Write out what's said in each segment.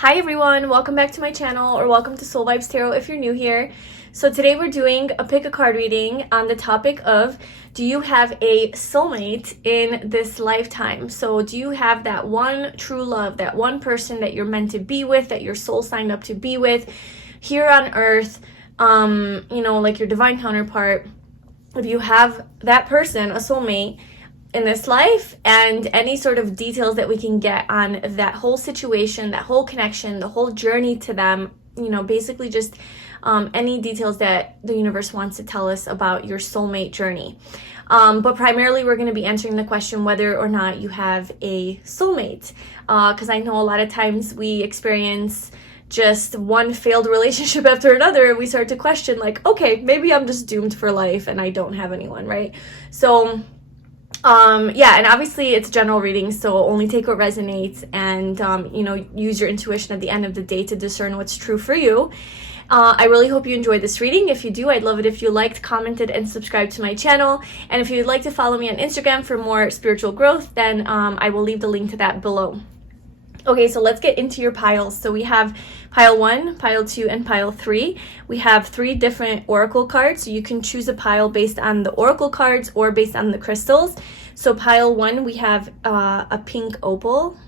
Hi everyone, welcome back to my channel, or welcome to Soul Vibes Tarot if you're new here. So today we're doing a pick a card reading on the topic of, do you have a soulmate in this lifetime? So do you have that one true love, that one person that you're meant to be with, that your soul signed up to be with here on earth, like your divine counterpart? If you have that person, a soulmate, in this life, and any sort of details that we can get on that whole situation, that whole connection, the whole journey to them, basically just any details that the universe wants to tell us about your soulmate journey. But primarily we're going to be answering the question whether or not you have a soulmate, because I know a lot of times we experience just one failed relationship after another, and we start to question, like, okay, maybe I'm just doomed for life and I don't have anyone, right? So and obviously it's general reading, so only take what resonates, and use your intuition at the end of the day to discern what's true for you. I really hope you enjoyed this reading. If you do, I'd love it if you liked, commented, and subscribed to my channel. And if you'd like to follow me on Instagram for more spiritual growth, then I will leave the link to that below. Okay, so let's get into your piles. So we have pile 1, pile 2, and pile 3. We have 3 different oracle cards. So you can choose a pile based on the oracle cards or based on the crystals. So pile 1, we have a pink opal.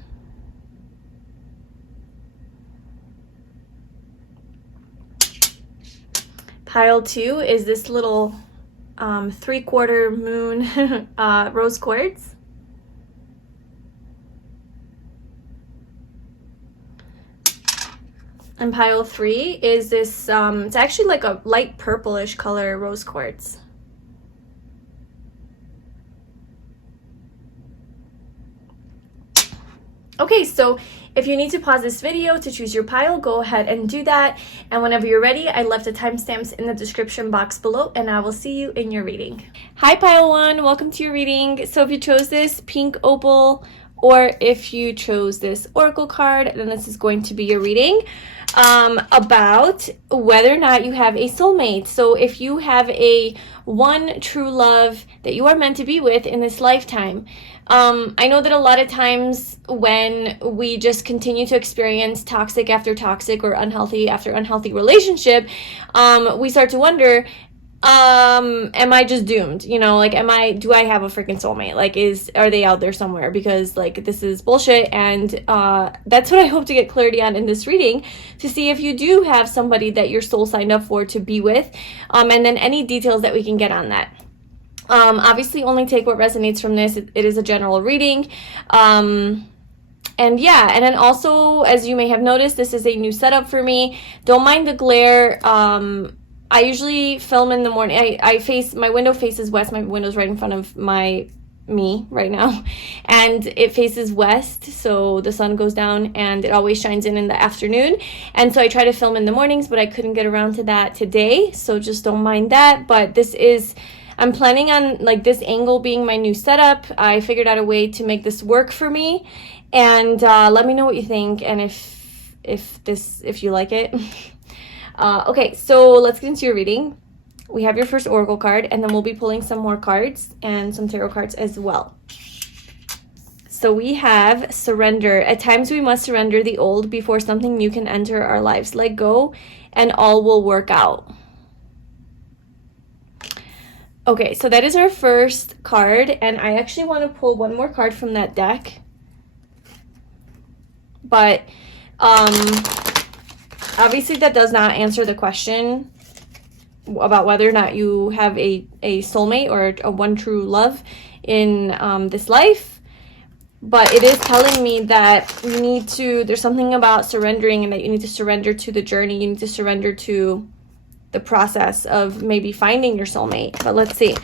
Pile 2 is this little 3/4 moon rose quartz. And pile 3 is this, it's actually like a light purplish color rose quartz. Okay, so if you need to pause this video to choose your pile, go ahead and do that. And whenever you're ready, I left the timestamps in the description box below, and I will see you in your reading. Hi pile 1, welcome to your reading. So if you chose this pink opal, or if you chose this oracle card, then this is going to be your reading about whether or not you have a soulmate. So if you have a one true love that you are meant to be with in this lifetime. I know that a lot of times when we just continue to experience toxic after toxic or unhealthy after unhealthy relationship, we start to wonder, am I just doomed? Do I have a freaking soulmate? Like, are they out there somewhere? Because like, this is bullshit. And, that's what I hope to get clarity on in this reading, to see if you do have somebody that your soul signed up for to be with. And then any details that we can get on that. Obviously only take what resonates from this. It is a general reading. And then also, as you may have noticed, this is a new setup for me. Don't mind the glare. I usually film in the morning. My window faces west. My window's right in front of me right now, and it faces west, so the sun goes down and it always shines in the afternoon. And so I try to film in the mornings, but I couldn't get around to that today, so just don't mind that. But I'm planning on like this angle being my new setup. I figured out a way to make this work for me, and let me know what you think, and if you like it. Okay, so let's get into your reading. We have your first oracle card, and then we'll be pulling some more cards and some tarot cards as well. So we have surrender. At times we must surrender the old before something new can enter our lives. Let go and all will work out. Okay, so that is our first card, and I actually want to pull one more card from that deck. But obviously that does not answer the question about whether or not you have a soulmate or a one true love in this life. But it is telling me that there's something about surrendering, and that you need to surrender to the journey. You need to surrender to the process of maybe finding your soulmate. But let's see.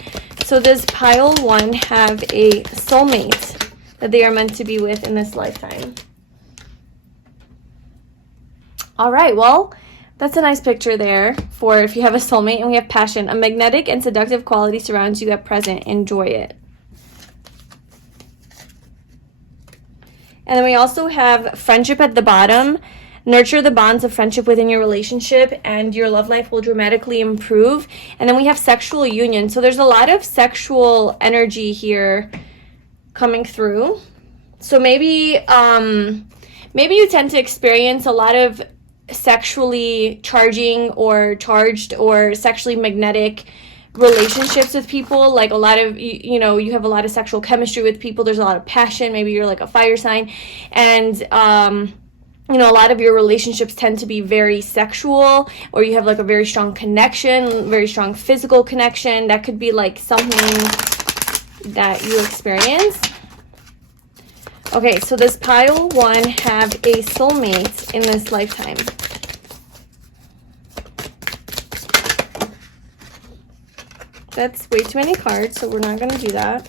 So does pile 1 have a soulmate that they are meant to be with in this lifetime? All right, well, that's a nice picture there for if you have a soulmate. And we have passion. A magnetic and seductive quality surrounds you at present. Enjoy it. And then we also have friendship at the bottom. Nurture the bonds of friendship within your relationship, and your love life will dramatically improve. And then we have sexual union. So there's a lot of sexual energy here coming through. So maybe maybe you tend to experience a lot of sexually charging or charged or sexually magnetic relationships with people. Like a lot of, you know, you have a lot of sexual chemistry with people. There's a lot of passion. Maybe you're like a fire sign, and you know, a lot of your relationships tend to be very sexual, or you have like a very strong connection, very strong physical connection. That could be like something that you experience. Okay, so does pile 1 have a soulmate in this lifetime? That's way too many cards, so we're not going to do that.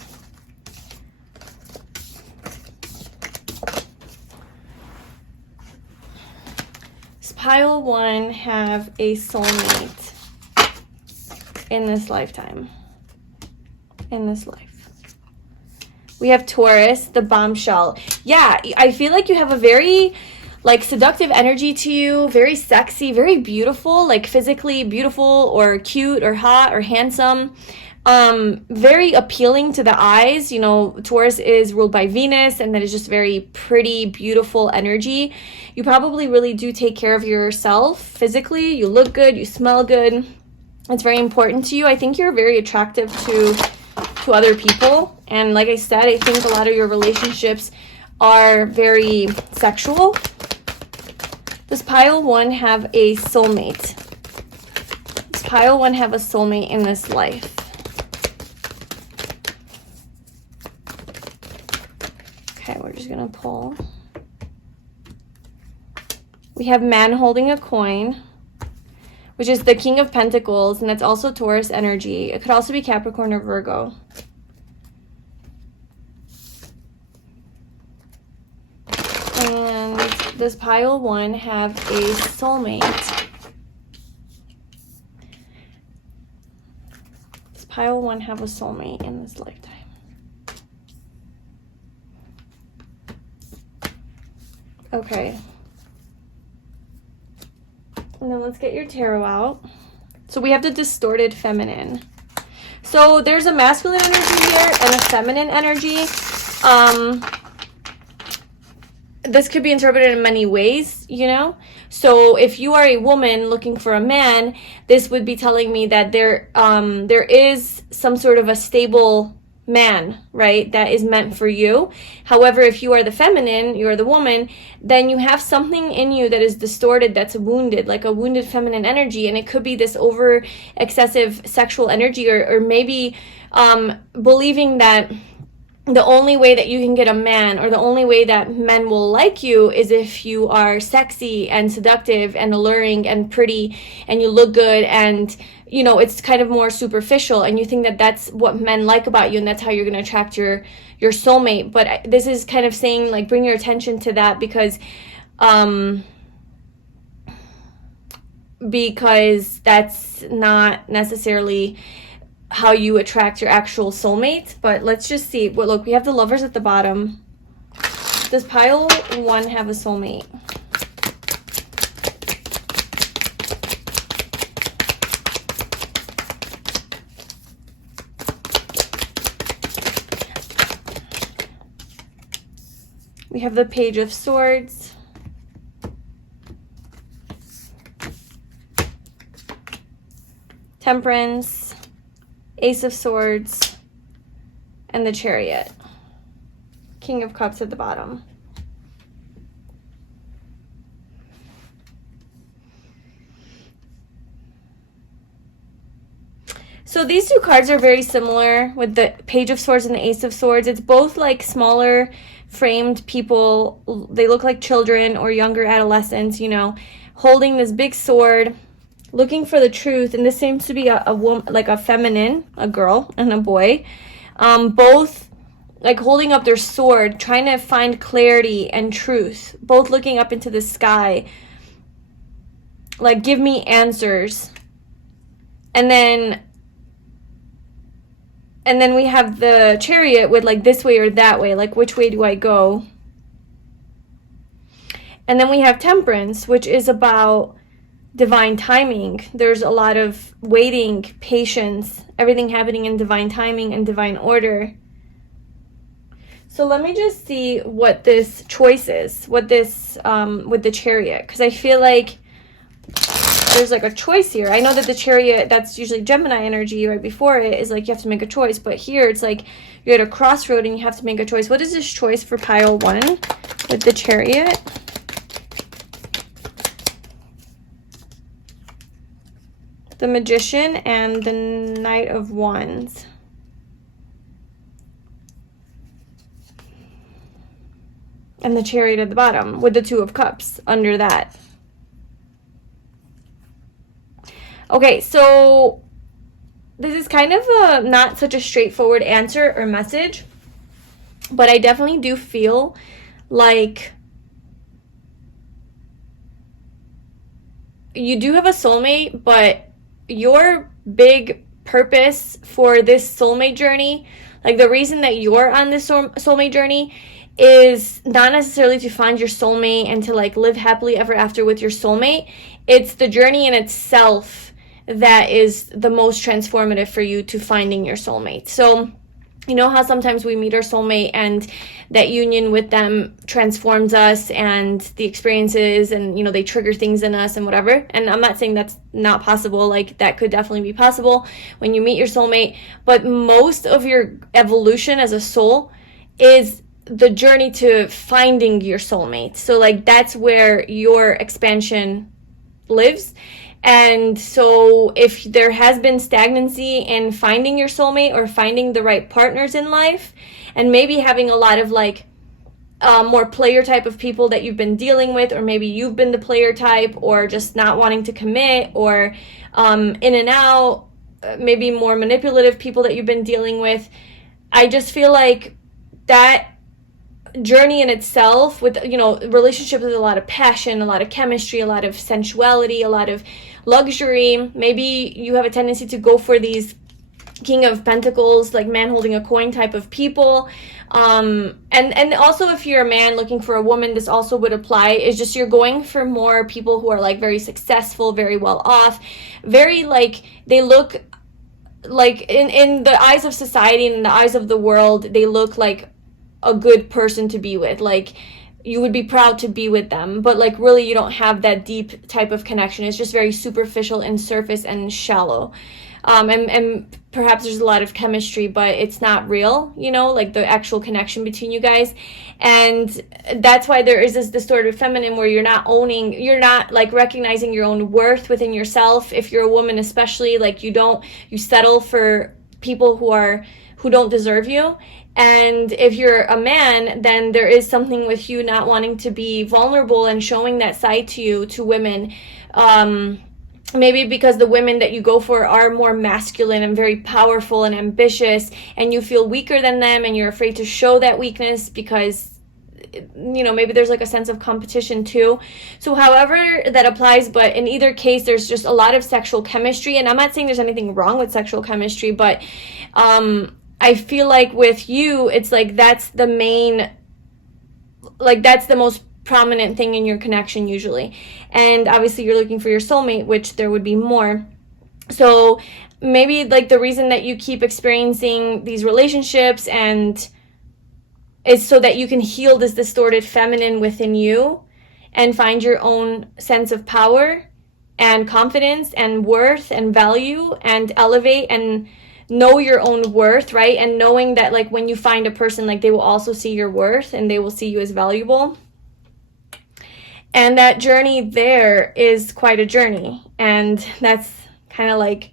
Does pile 1 have a soulmate in this lifetime? In this life? We have Taurus, the bombshell. Yeah, I feel like you have a very like seductive energy to you, very sexy, very beautiful, like physically beautiful or cute or hot or handsome, very appealing to the eyes. You know, Taurus is ruled by Venus, and that is just very pretty, beautiful energy. You probably really do take care of yourself physically. You look good, you smell good. It's very important to you. I think you're very attractive to other people, and like I said, I think a lot of your relationships are very sexual. Does pile 1 have a soulmate? Does pile 1 have a soulmate in this life? Okay, we're just gonna pull. We have man holding a coin, which is the King of Pentacles, and that's also Taurus energy. It could also be Capricorn or Virgo. And does pile 1 have a soulmate? Does pile 1 have a soulmate in this lifetime? Okay. And then let's get your tarot out. So we have the distorted feminine. So there's a masculine energy here and a feminine energy. This could be interpreted in many ways, you know. So if you are a woman looking for a man, this would be telling me that there is some sort of a stable man, right, that is meant for you. However, if you are the feminine, you are the woman, then you have something in you that is distorted, that's wounded, like a wounded feminine energy, and it could be this over excessive sexual energy, or maybe believing that the only way that you can get a man, or the only way that men will like you, is if you are sexy and seductive and alluring and pretty and you look good, and you know, it's kind of more superficial, and you think that that's what men like about you, and that's how you're going to attract your soulmate. But this is kind of saying, like, bring your attention to that, because that's not necessarily how you attract your actual soulmate. But let's just see. Well, look, we have the Lovers at the bottom. Does pile 1 have a soulmate? We have the Page of Swords. Temperance. Ace of Swords. And the Chariot. King of Cups at the bottom. So these two cards are very similar with the Page of Swords and the Ace of Swords. It's both like smaller framed people. They look like children or younger adolescents, you know, holding this big sword, looking for the truth. And this seems to be a woman, like a feminine, a girl and a boy, both like holding up their sword, trying to find clarity and truth, both looking up into the sky, like, give me answers. And then we have the Chariot with like this way or that way, like which way do I go? And then we have Temperance, which is about divine timing. There's a lot of waiting, patience, everything happening in divine timing and divine order. So let me just see what this choice is, what this, with the Chariot, because I feel like there's like a choice here. I know that the Chariot, that's usually Gemini energy right before it, is like you have to make a choice, but here it's like you're at a crossroad and you have to make a choice. What is this choice for pile 1 with the Chariot? The Magician and the Knight of Wands. And the Chariot at the bottom with the Two of Cups under that. Okay, so this is kind of a not such a straightforward answer or message, but I definitely do feel like you do have a soulmate, but your big purpose for this soulmate journey, like the reason that you're on this soulmate journey, is not necessarily to find your soulmate and to like live happily ever after with your soulmate. It's the journey in itself that is the most transformative for you to finding your soulmate. So you know how sometimes we meet our soulmate and that union with them transforms us and the experiences, and you know, they trigger things in us and whatever. And I'm not saying that's not possible, like that could definitely be possible when you meet your soulmate, but most of your evolution as a soul is the journey to finding your soulmate. So like that's where your expansion lives. And so if there has been stagnancy in finding your soulmate or finding the right partners in life, and maybe having a lot of like more player type of people that you've been dealing with, or maybe you've been the player type, or just not wanting to commit, or in and out, maybe more manipulative people that you've been dealing with, I just feel like that journey in itself, with, you know, relationships with a lot of passion, a lot of chemistry, a lot of sensuality, a lot of luxury. Maybe you have a tendency to go for these King of Pentacles, like man holding a coin type of people. And also if you're a man looking for a woman, this also would apply. It's just you're going for more people who are like very successful, very well off, very like, they look like in the eyes of society and in the eyes of the world, they look like a good person to be with, like you would be proud to be with them, but like really you don't have that deep type of connection. It's just very superficial and surface and shallow, and perhaps there's a lot of chemistry, but it's not real, you know, like the actual connection between you guys. And that's why there is this distorted feminine where you're not like recognizing your own worth within yourself. If you're a woman especially, like you settle for people who don't deserve you. And if you're a man, then there is something with you not wanting to be vulnerable and showing that side to women. Maybe because the women that you go for are more masculine and very powerful and ambitious, and you feel weaker than them and you're afraid to show that weakness because, you know, maybe there's like a sense of competition too. So however that applies, but in either case, there's just a lot of sexual chemistry. And I'm not saying there's anything wrong with sexual chemistry, but I feel like with you, it's like that's the main, like that's the most prominent thing in your connection usually. And obviously you're looking for your soulmate, which there would be more. So maybe like the reason that you keep experiencing these relationships and is so that you can heal this distorted feminine within you and find your own sense of power and confidence and worth and value and elevate and know your own worth, right? And knowing that like when you find a person, like they will also see your worth and they will see you as valuable. And that journey there is quite a journey. And that's kind of like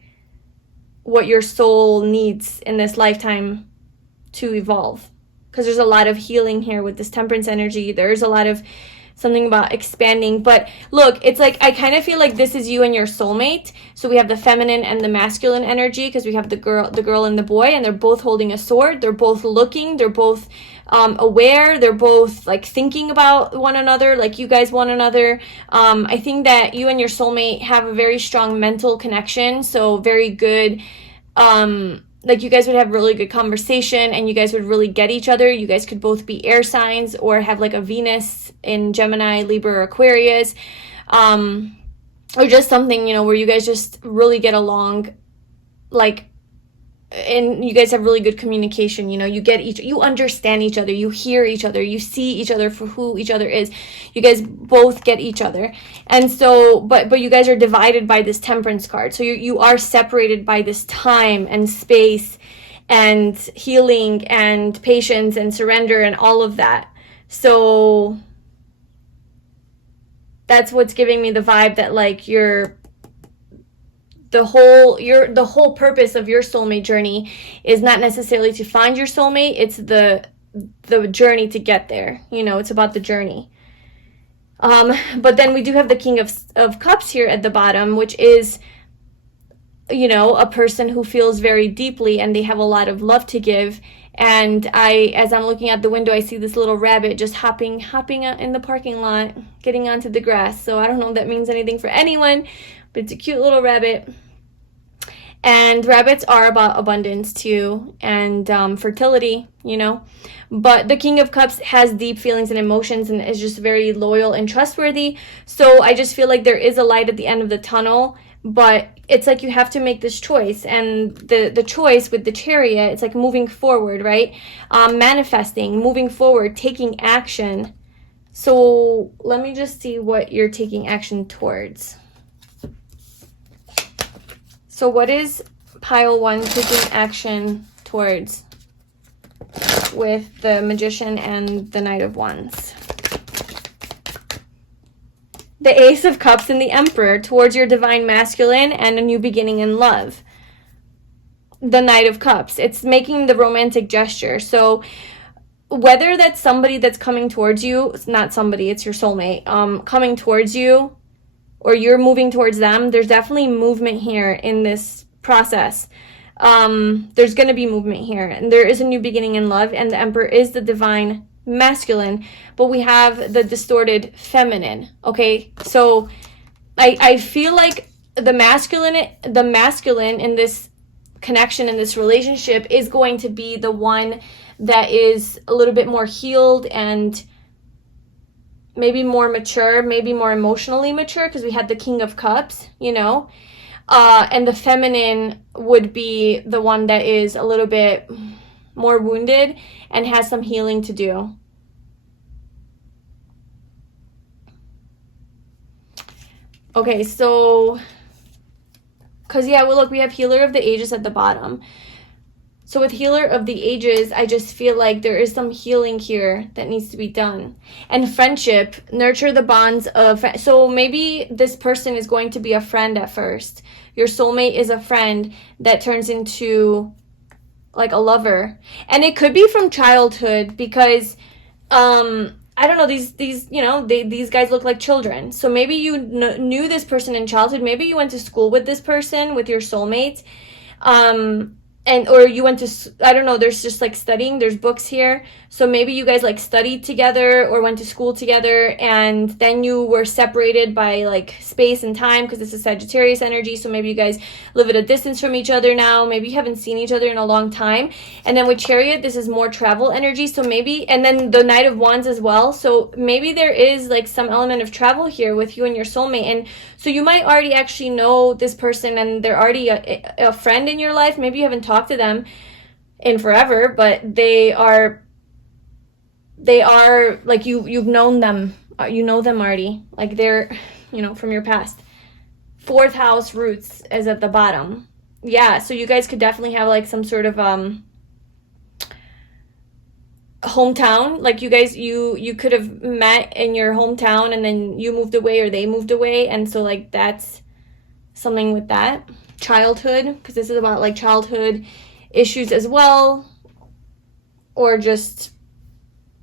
what your soul needs in this lifetime to evolve. Because there's a lot of healing here with this Temperance energy. There's a lot of something about expanding. But look, it's like I kind of feel like this is you and your soulmate. So we have the feminine and the masculine energy, because we have the girl and the boy, and they're both holding a sword. They're both looking. They're both aware. They're both like thinking about one another, like you guys one another. I think that you and your soulmate have a very strong mental connection. So very good. Like you guys would have really good conversation and you guys would really get each other. You guys could both be air signs or have like a Venus in Gemini, Libra, or Aquarius. Or just something, you know, where you guys just really get along, like and you guys have really good communication. You know, you understand each other, you hear each other, you see each other for who each other is. You guys both get each other. And so, but you guys are divided by this Temperance card. So you are separated by this time and space and healing and patience and surrender and all of that. So that's what's giving me the vibe that like the whole purpose of your soulmate journey is not necessarily to find your soulmate. It's the journey to get there. You know, it's about the journey. But then we do have the King of Cups here at the bottom, which is, you know, a person who feels very deeply and they have a lot of love to give. And as I'm looking out the window, I see this little rabbit just hopping in the parking lot, getting onto the grass. So I don't know if that means anything for anyone, but it's a cute little rabbit. And rabbits are about abundance too, and fertility, you know. But the King of Cups has deep feelings and emotions and is just very loyal and trustworthy. So I just feel like there is a light at the end of the tunnel, but it's like you have to make this choice. And the choice with the Chariot, it's like moving forward, right? Manifesting, moving forward, taking action. So let me just see what you're taking action towards. So what is pile 1 taking action towards with the Magician and the Knight of Wands? The Ace of Cups and the Emperor, towards your divine masculine and a new beginning in love. The Knight of Cups, it's making the romantic gesture. So whether that's somebody that's coming towards you, it's not somebody, it's your soulmate, coming towards you, or you're moving towards them, there's definitely movement here in this process. There's going to be movement here, and there is a new beginning in love, and the Emperor is the divine masculine, but we have the distorted feminine. Okay, so I feel like the masculine in this connection, in this relationship, is going to be the one that is a little bit more healed and maybe more mature, maybe more emotionally mature, because we had the King of Cups, you know, and the feminine would be the one that is a little bit more wounded and has some healing to do. Okay, so, because yeah, well, look, we have Healer of the Ages at the bottom. So with Healer of the Ages, I just feel like there is some healing here that needs to be done. And friendship, nurture the bonds of, so maybe this person is going to be a friend at first. Your soulmate is a friend that turns into like a lover. And it could be from childhood, because, I don't know, these you know, these guys look like children. So maybe you knew this person in childhood. Maybe you went to school with this person, with your soulmate. Or you went to, I don't know, there's just like studying, there's books here. So maybe you guys like studied together or went to school together, and then you were separated by like space and time, because this is Sagittarius energy. So maybe you guys live at a distance from each other now. Maybe you haven't seen each other in a long time. And then with Chariot, this is more travel energy. So maybe, and then the Knight of Wands as well. So maybe there is like some element of travel here with you and your soulmate. And so you might already actually know this person, and they're already a friend in your life. Maybe you haven't talked to them in forever, but they are like, you've known them, you know them already, like they're, you know, from your past. 4th house roots is at the bottom. Yeah, so you guys could definitely have like some sort of hometown, like you guys, you could have met in your hometown, and then you moved away or they moved away, and so like that's something with that. Childhood, because this is about like childhood issues as well, or just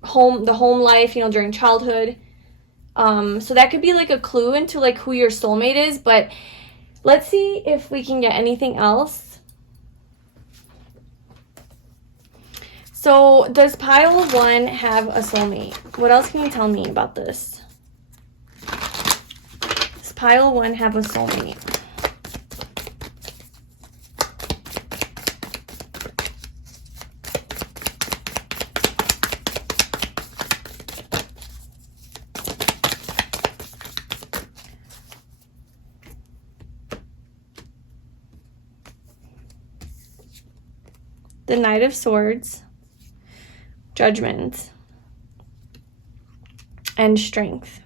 the home life, you know, during childhood. So that could be like a clue into like who your soulmate is. But let's see if we can get anything else. So does pile 1 have a soulmate? What else can you tell me about this? Does pile 1 have a soulmate? the Knight of Swords, Judgment, and Strength.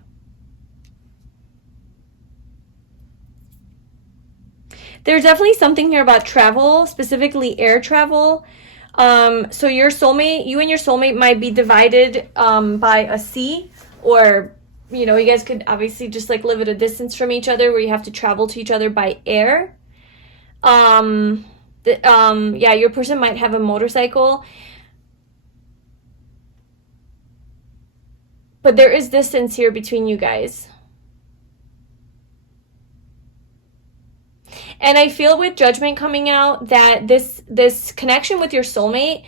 There's definitely something here about travel, specifically air travel. So your soulmate, you and your soulmate might be divided by a sea, or, you know, you guys could obviously just like live at a distance from each other where you have to travel to each other by air. Yeah, your person might have a motorcycle. But there is distance here between you guys. And I feel with Judgment coming out that this connection with your soulmate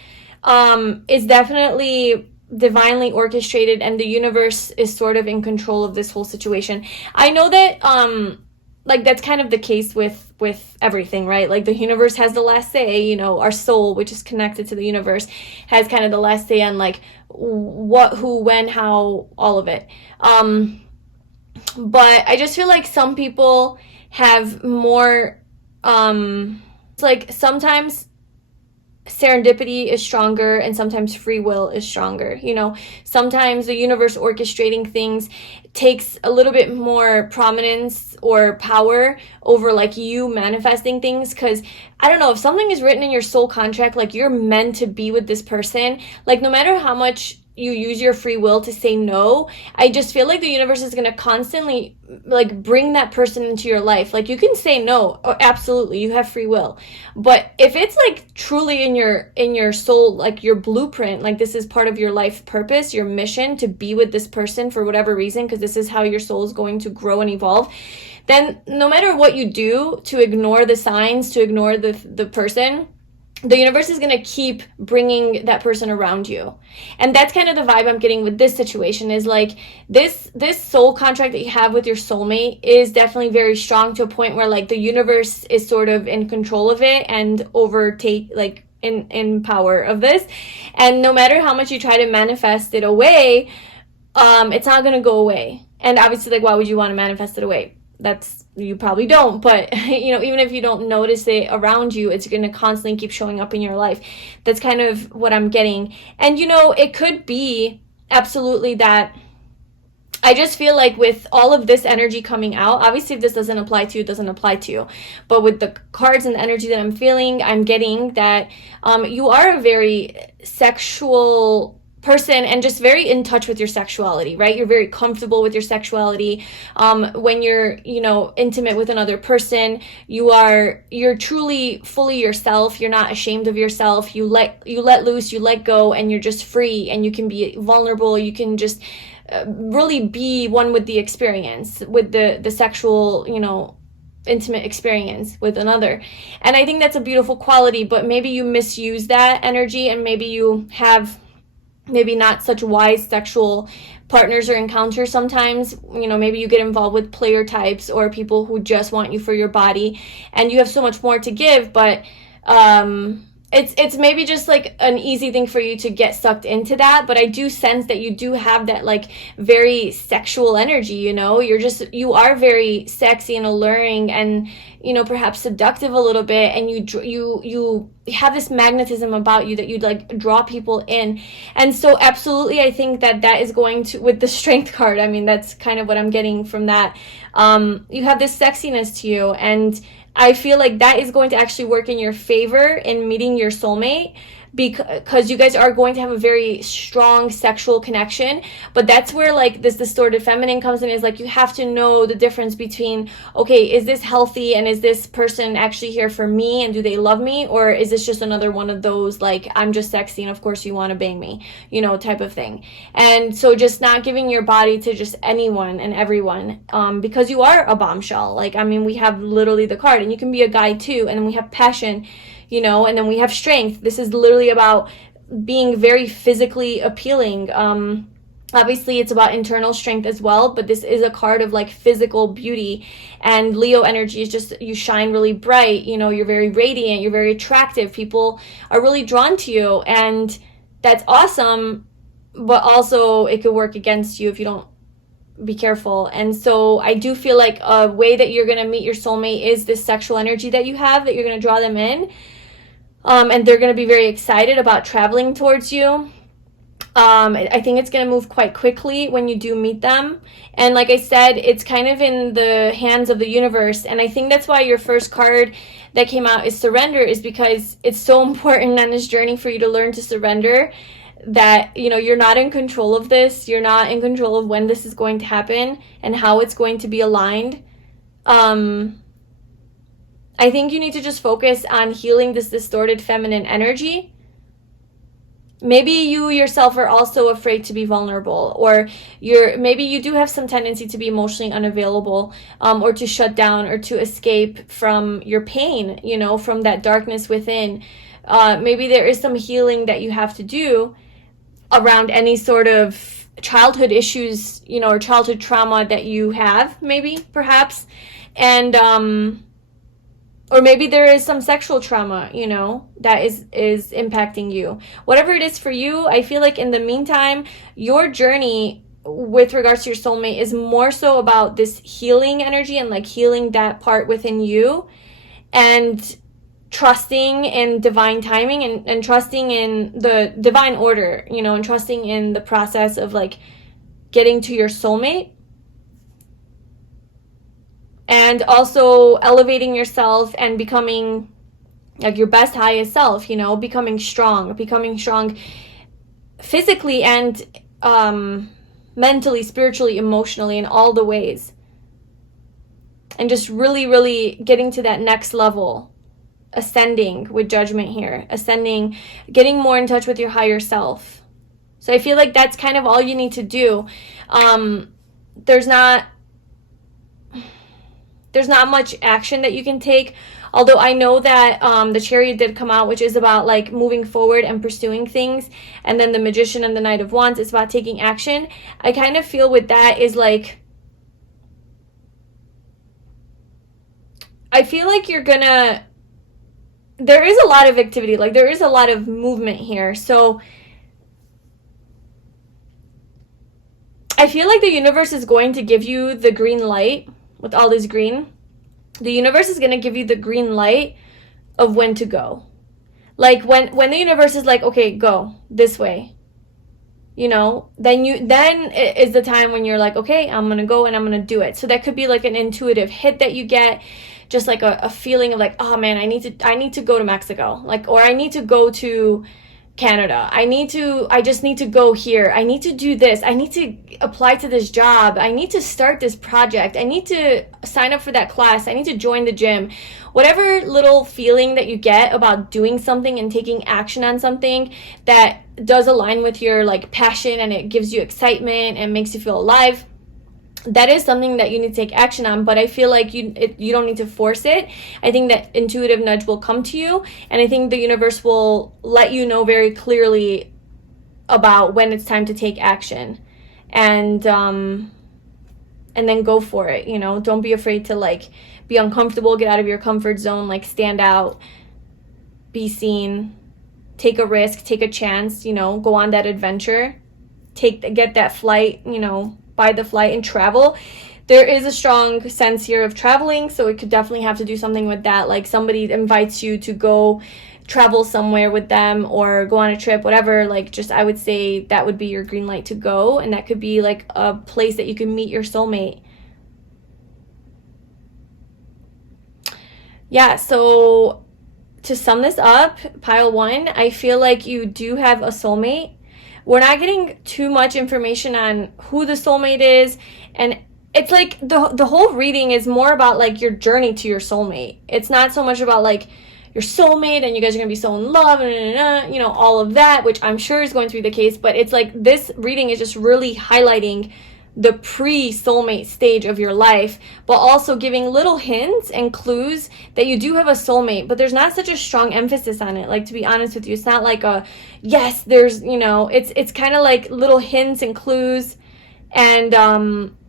is definitely divinely orchestrated, and the universe is sort of in control of this whole situation. I know that like that's kind of the case with everything, right? Like the universe has the last say, you know, our soul, which is connected to the universe, has kind of the last say on like what, who, when, how, all of it. But I just feel like some people have more like sometimes serendipity is stronger and sometimes free will is stronger, you know. Sometimes the universe orchestrating things takes a little bit more prominence or power over like you manifesting things, because I don't know, if something is written in your soul contract, like you're meant to be with this person, like no matter how much you use your free will to say no, I just feel like the universe is going to constantly like bring that person into your life. Like you can say no, absolutely, you have free will, but if it's like truly in your soul, like your blueprint, like this is part of your life purpose, your mission to be with this person for whatever reason, because this is how your soul is going to grow and evolve, then no matter what you do to ignore the signs, to ignore the person, the universe is going to keep bringing that person around you. And that's kind of the vibe I'm getting with this situation, is like this soul contract that you have with your soulmate is definitely very strong, to a point where like the universe is sort of in control of it and overtake, like in power of this. And no matter how much you try to manifest it away, it's not going to go away. And obviously, like, why would you want to manifest it away? You probably don't, but you know, even if you don't notice it around you, it's going to constantly keep showing up in your life. That's kind of what I'm getting. And you know, it could be absolutely that I just feel like with all of this energy coming out, obviously if this doesn't apply to you, it doesn't apply to you, but with the cards and the energy that I'm feeling, I'm getting that you are a very sexual person and just very in touch with your sexuality, right? You're very comfortable with your sexuality. When you're, you know, intimate with another person, you're truly fully yourself. You're not ashamed of yourself. You let loose, you let go, and you're just free, and you can be vulnerable. You can just really be one with the experience, with the sexual, you know, intimate experience with another. And I think that's a beautiful quality, but maybe you misuse that energy, and maybe you have maybe not such wise sexual partners or encounters sometimes. You know, maybe you get involved with player types or people who just want you for your body, and you have so much more to give, but it's maybe just like an easy thing for you to get sucked into that. But I do sense that you do have that like very sexual energy, you know. You are very sexy and alluring, and you know, perhaps seductive a little bit, and you have this magnetism about you that you'd like draw people in. And so absolutely, I think that is going to, with the Strength card, I mean, that's kind of what I'm getting from that. You have this sexiness to you, and I feel like that is going to actually work in your favor in meeting your soulmate, because you guys are going to have a very strong sexual connection. But that's where like this distorted feminine comes in, is like you have to know the difference between, okay, is this healthy, and is this person actually here for me, and do they love me, or is this just another one of those like I'm just sexy and of course you want to bang me, you know, type of thing. And so just not giving your body to just anyone and everyone, because you are a bombshell. Like, I mean, we have literally the card, and you can be a guy too, and then we have passion, you know, and then we have strength. This is literally about being very physically appealing. Obviously it's about internal strength as well, but this is a card of like physical beauty. And Leo energy is just, you shine really bright, you know, you're very radiant, you're very attractive, people are really drawn to you, and that's awesome. But also it could work against you if you don't be careful. And so I do feel like a way that you're going to meet your soulmate is this sexual energy that you have, that you're going to draw them in. And they're going to be very excited about traveling towards you. I think it's going to move quite quickly when you do meet them. And like I said, it's kind of in the hands of the universe. And I think that's why your first card that came out is surrender, is because it's so important on this journey for you to learn to surrender, that, you know, you're not in control of this. You're not in control of when this is going to happen and how it's going to be aligned. I think you need to just focus on healing this distorted feminine energy. Maybe you yourself are also afraid to be vulnerable, or maybe you do have some tendency to be emotionally unavailable, or to shut down, or to escape from your pain, you know, from that darkness within. Maybe there is some healing that you have to do around any sort of childhood issues, you know, or childhood trauma that you have, maybe, perhaps. And or maybe there is some sexual trauma, you know, that is impacting you. Whatever it is for you, I feel like in the meantime, your journey with regards to your soulmate is more so about this healing energy and like healing that part within you, and trusting in divine timing, and trusting in the divine order, you know, and trusting in the process of like getting to your soulmate. And also elevating yourself and becoming like your best, highest self, you know, becoming strong physically and mentally, spiritually, emotionally, in all the ways. And just really, really getting to that next level, ascending with judgment here, ascending, getting more in touch with your higher self. So I feel like that's kind of all you need to do. There's not much action that you can take, although I know that the Chariot did come out, which is about like moving forward and pursuing things, and then the Magician and the Knight of Wands is about taking action. I kind of feel with that is like, I feel like there is a lot of activity, like there is a lot of movement here. So I feel like the universe is going to give you the green light. With all this green, the universe is going to give you the green light of when to go. Like when the universe is like, okay, go this way, you know, then it is the time when you're like, okay, I'm going to go and I'm going to do it. So that could be like an intuitive hit that you get, just like a feeling of like, oh man, I need to go to Mexico, like, or I need to go to Canada. I just need to go here. I need to do this. I need to apply to this job. I need to start this project. I need to sign up for that class. I need to join the gym. Whatever little feeling that you get about doing something and taking action on something that does align with your like passion, and it gives you excitement and makes you feel alive, that is something that you need to take action on. But I feel like you don't need to force it. I think that intuitive nudge will come to you, and I think the universe will let you know very clearly about when it's time to take action, and then go for it. You know, don't be afraid to like be uncomfortable, get out of your comfort zone, like stand out, be seen, take a risk, take a chance, you know, go on that adventure, get that flight, you know, buy the flight and travel. There is a strong sense here of traveling, so it could definitely have to do something with that. Like somebody invites you to go travel somewhere with them or go on a trip, whatever. Like, just, I would say that would be your green light to go, and that could be like a place that you can meet your soulmate. Yeah, so to sum this up, pile one, I feel like you do have a soulmate. We're not getting too much information on who the soulmate is, and it's like the whole reading is more about like your journey to your soulmate. It's not so much about like your soulmate and you guys are gonna be so in love and you know, all of that, which I'm sure is going to be the case, but it's like this reading is just really highlighting the pre-soulmate stage of your life, but also giving little hints and clues that you do have a soulmate, but there's not such a strong emphasis on it. Like, to be honest with you, it's not like a, yes, there's, you know, it's kind of like little hints and clues, and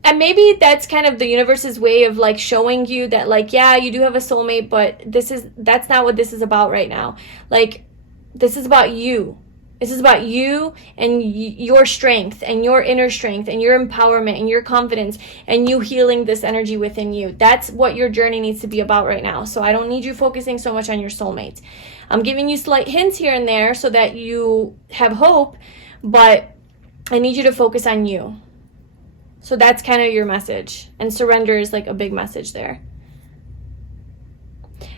maybe that's kind of the universe's way of like showing you that like, yeah, you do have a soulmate, but that's not what this is about right now. Like, this is about you. This is about you and your strength and your inner strength and your empowerment and your confidence and you healing this energy within you. That's what your journey needs to be about right now. So I don't need you focusing so much on your soulmate. I'm giving you slight hints here and there so that you have hope, but I need you to focus on you. So that's kind of your message. And surrender is like a big message there.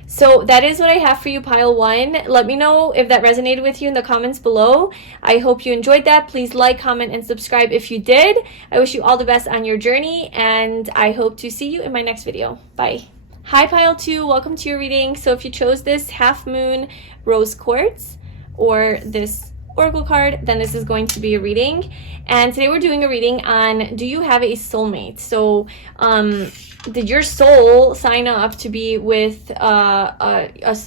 So that is what I have for you, pile 1. Let me know if that resonated with you in the comments below. I hope you enjoyed that. Please like, comment, and subscribe if you did. I wish you all the best on your journey, and I hope to see you in my next video. Bye. Hi, pile 2. Welcome to your reading. So if you chose this half moon rose quartz or this oracle card, then this is going to be a reading. And today we're doing a reading on, do you have a soulmate? So did your soul sign up to be with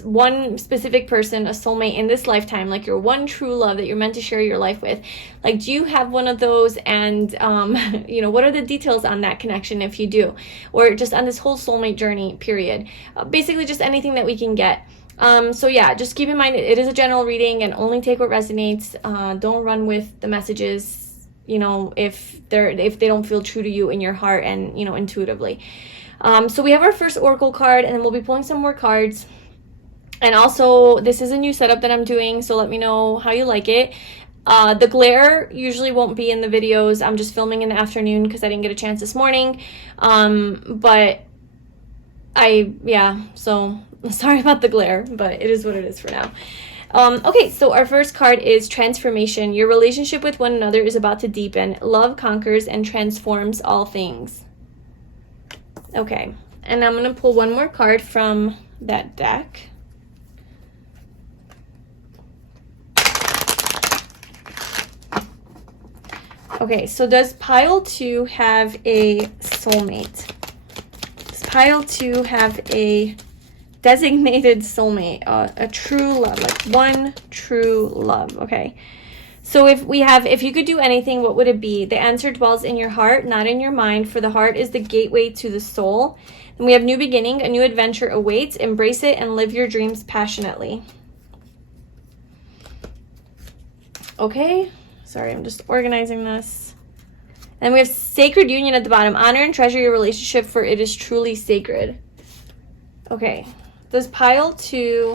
one specific person, a soulmate in this lifetime, like your one true love that you're meant to share your life with? Like, do you have one of those? And you know, what are the details on that connection if you do, or just on this whole soulmate journey period? Basically just anything that we can get. So yeah, just keep in mind it is a general reading and only take what resonates. Don't run with the messages, you know, if they don't feel true to you in your heart and, you know, intuitively. So we have our first oracle card, and then we'll be pulling some more cards. And also, this is a new setup that I'm doing, so let me know how you like it. The glare usually won't be in the videos. I'm just filming in the afternoon because I didn't get a chance this morning. But so sorry about the glare, but it is what it is for now. Okay, so our first card is transformation. Your relationship with one another is about to deepen. Love conquers and transforms all things. Okay, and I'm going to pull one more card from that deck. Okay, so does pile 2 have a soulmate? Does pile 2 have a designated soulmate, a true love, like one true love? Okay, so if you could do anything, what would it be? The answer dwells in your heart, not in your mind, for the heart is the gateway to the soul. And we have new beginning, a new adventure awaits. Embrace it and live your dreams passionately. Okay, sorry, I'm just organizing this. And we have sacred union at the bottom. Honor and treasure your relationship, for it is truly sacred. Okay. Does pile 2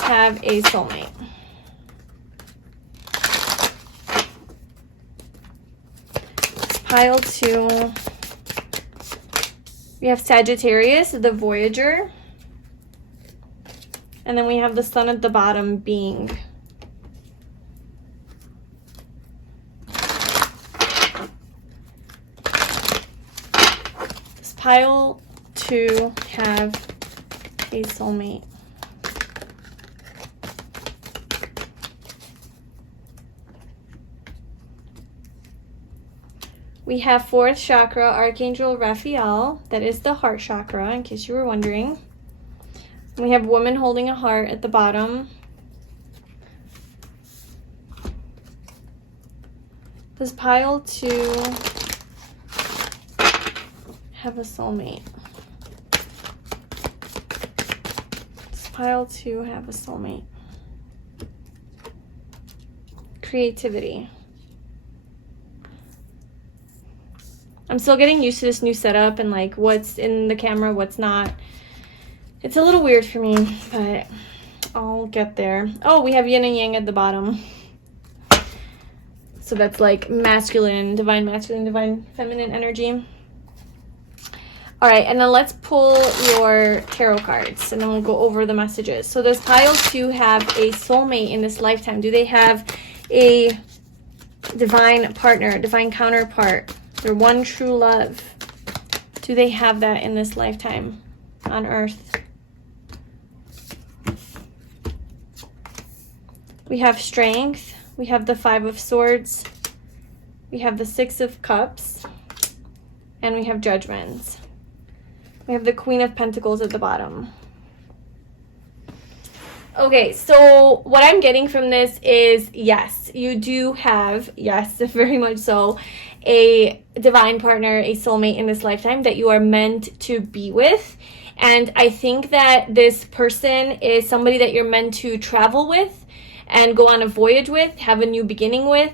have a soulmate? Pile 2, we have Sagittarius, the Voyager. And then we have the sun at the bottom, being. Does pile 2 have a soulmate? We have 4th chakra, Archangel Raphael. That is the heart chakra, in case you were wondering. We have woman holding a heart at the bottom. Does pile 2 have a soulmate? Does pile 2 have a soulmate? Creativity. I'm still getting used to this new setup and like what's in the camera, what's not. It's a little weird for me, but I'll get there. Oh, we have yin and yang at the bottom. So that's like masculine, divine feminine energy. All right, and then let's pull your tarot cards and then we'll go over the messages. So does pile 2 have a soulmate in this lifetime? Do they have a divine partner, divine counterpart? Their one true love. Do they have that in this lifetime on Earth? We have strength. We have the 5 of Swords. We have the 6 of Cups. And we have judgments. We have the Queen of Pentacles at the bottom. Okay, so what I'm getting from this is, yes, you do have, yes, very much so, a divine partner, a soulmate in this lifetime that you are meant to be with. And I think that this person is somebody that you're meant to travel with and go on a voyage with, have a new beginning with.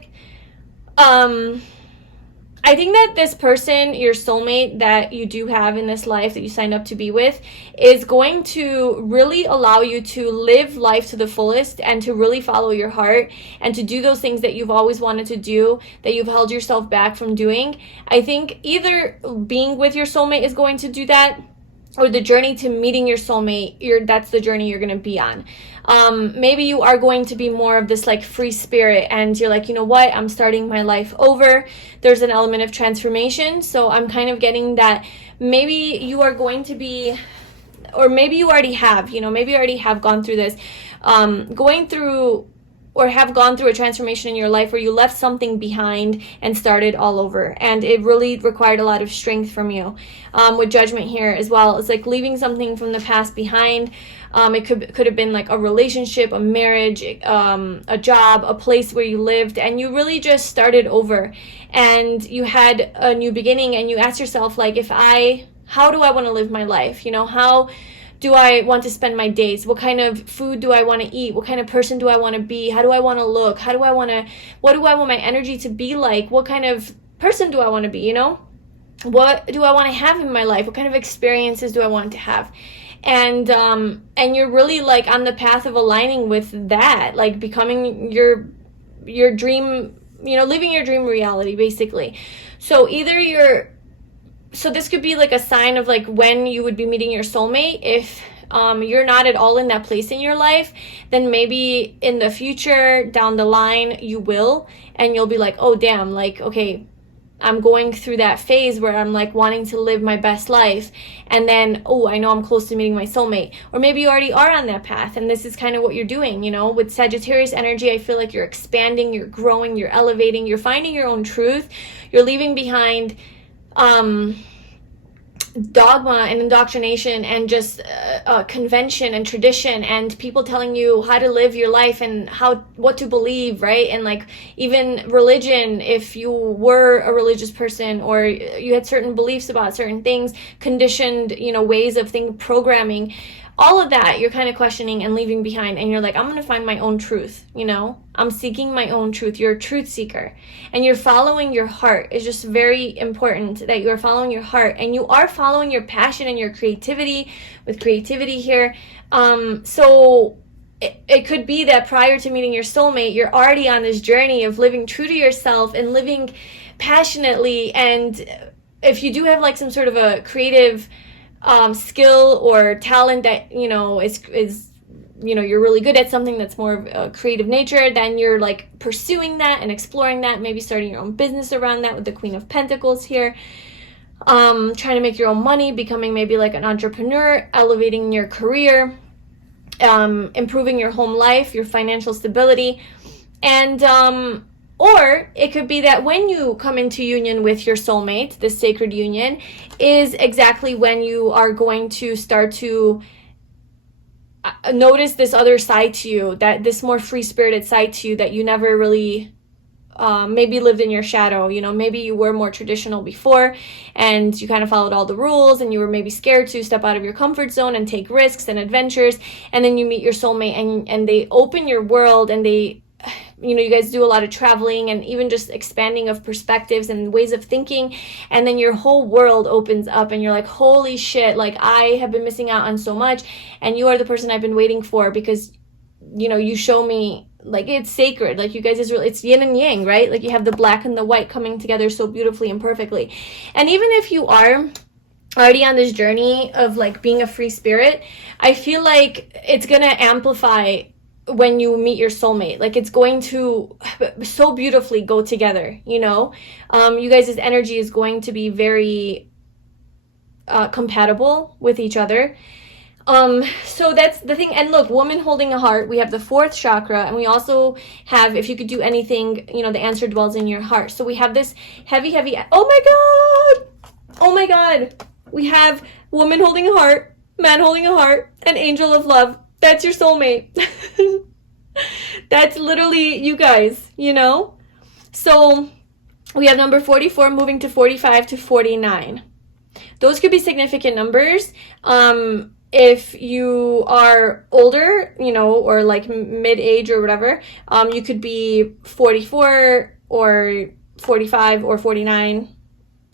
I think that this person, your soulmate that you do have in this life that you signed up to be with, is going to really allow you to live life to the fullest and to really follow your heart and to do those things that you've always wanted to do, that you've held yourself back from doing. I think either being with your soulmate is going to do that, or the journey to meeting your soulmate, that's the journey you're going to be on. Maybe you are going to be more of this like free spirit, and you're like, you know what, I'm starting my life over. There's an element of transformation. So I'm kind of getting that maybe you are going to be, or maybe you already have, maybe you already have gone through this, going through or have gone through a transformation in your life where you left something behind and started all over. And it really required a lot of strength from you. With Judgment here as well, it's like leaving something from the past behind. It could have been like a relationship, a marriage, a job, a place where you lived, and you really just started over. And you had a new beginning, and you asked yourself, like, how do I want to live my life? How do I want to spend my days? What kind of food do I want to eat? What kind of person do I want to be? How do I want to look? What do I want my energy to be like? What kind of person do I want to be? What do I want to have in my life? What kind of experiences do I want to have? And you're really like on the path of aligning with that, like becoming your dream, living your dream reality, basically. So so this could be like a sign of like when you would be meeting your soulmate. If you're not at all in that place in your life, then maybe in the future, down the line, you will, and you'll be like, oh damn, like, okay, I'm going through that phase where I'm like wanting to live my best life, and then, oh, I know I'm close to meeting my soulmate. Or maybe you already are on that path, and this is kind of what you're doing. With Sagittarius energy, I feel like you're expanding, you're growing, you're elevating, you're finding your own truth, you're leaving behind dogma and indoctrination and just convention and tradition and people telling you how to live your life and what to believe, right? And like even religion, if you were a religious person or you had certain beliefs about certain things, conditioned, ways of programming, all of that you're kind of questioning and leaving behind, and you're like, I'm going to find my own truth. I'm seeking my own truth. You're a truth seeker, and you're following your heart. It's just very important that you are following your heart, and you are following your passion and your creativity, with creativity here. So it could be that prior to meeting your soulmate, you're already on this journey of living true to yourself and living passionately. And if you do have like some sort of a creative skill or talent that is you're really good at something that's more of a creative nature, then you're like pursuing that and exploring that, maybe starting your own business around that with the Queen of Pentacles here, trying to make your own money, becoming maybe like an entrepreneur, elevating your career, improving your home life, your financial stability. And or it could be that when you come into union with your soulmate, this sacred union, is exactly when you are going to start to notice this other side to you, that this more free-spirited side to you that you never really maybe lived in your shadow. Maybe you were more traditional before and you kind of followed all the rules, and you were maybe scared to step out of your comfort zone and take risks and adventures. And then you meet your soulmate and they open your world, and they, you guys do a lot of traveling and even just expanding of perspectives and ways of thinking. And then your whole world opens up and you're like, holy shit, like I have been missing out on so much. And you are the person I've been waiting for, because, you show me, like, it's sacred. Like you guys it's yin and yang, right? Like you have the black and the white coming together so beautifully and perfectly. And even if you are already on this journey of like being a free spirit, I feel like it's going to amplify when you meet your soulmate. Like it's going to so beautifully go together, you guys' energy is going to be very compatible with each other. So that's the thing. And look, woman holding a heart, we have the fourth chakra, and we also have, if you could do anything, the answer dwells in your heart. So we have this heavy, oh my god, we have woman holding a heart, man holding a heart, and angel of love. That's your soulmate. That's literally you guys, So we have number 44 moving to 45 to 49. Those could be significant numbers. if you are older, you know, or like mid-age or whatever, you could be 44 or 45 or 49,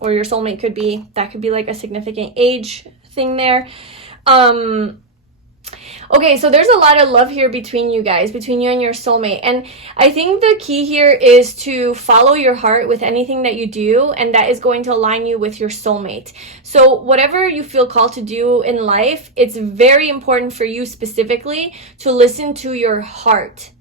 or your soulmate could be, that could be like a significant age thing there. Okay, so there's a lot of love here between you guys, between you and your soulmate. And I think the key here is to follow your heart with anything that you do, and that is going to align you with your soulmate. So whatever you feel called to do in life, it's very important for you specifically to listen to your heart.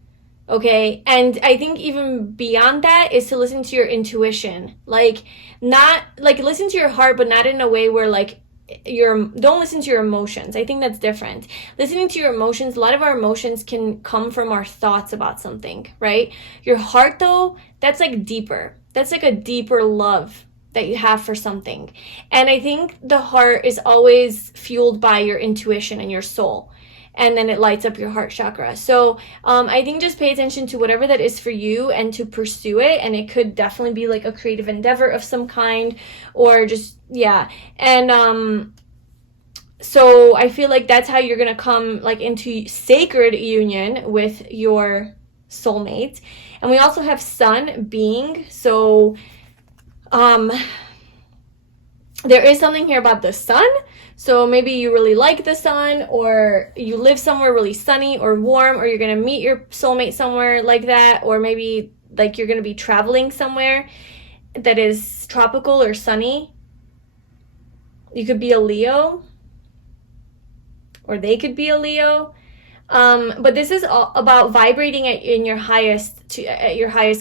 Okay, and I think even beyond that is to listen to your intuition. Like, not like listen to your heart, but not in a way where like don't listen to your emotions. I think that's different. Listening to your emotions, a lot of our emotions can come from our thoughts about something, right? Your heart, though, that's like deeper. That's like a deeper love that you have for something. And I think the heart is always fueled by your intuition and your soul, and then it lights up your heart chakra. So I think just pay attention to whatever that is for you and to pursue it. And it could definitely be like a creative endeavor of some kind, or just, yeah. And so I feel like that's how you're gonna come like into sacred union with your soulmate. And we also have sun being, so there is something here about the sun. So maybe you really like the sun, or you live somewhere really sunny or warm, or you're going to meet your soulmate somewhere like that, or maybe like you're going to be traveling somewhere that is tropical or sunny. You could be a Leo, or they could be a Leo. But this is all about vibrating at your highest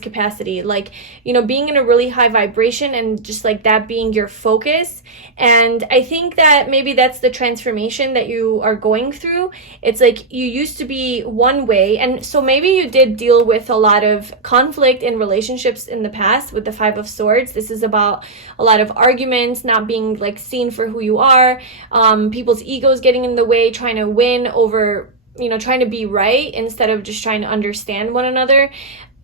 capacity, like, you know, being in a really high vibration, and just like that being your focus. And I think that maybe that's the transformation that you are going through. It's like you used to be one way, and so maybe you did deal with a lot of conflict in relationships in the past with the Five of Swords. This is about a lot of arguments, not being like seen for who you are, people's egos getting in the way, trying to win over, you know, trying to be right instead of just trying to understand one another.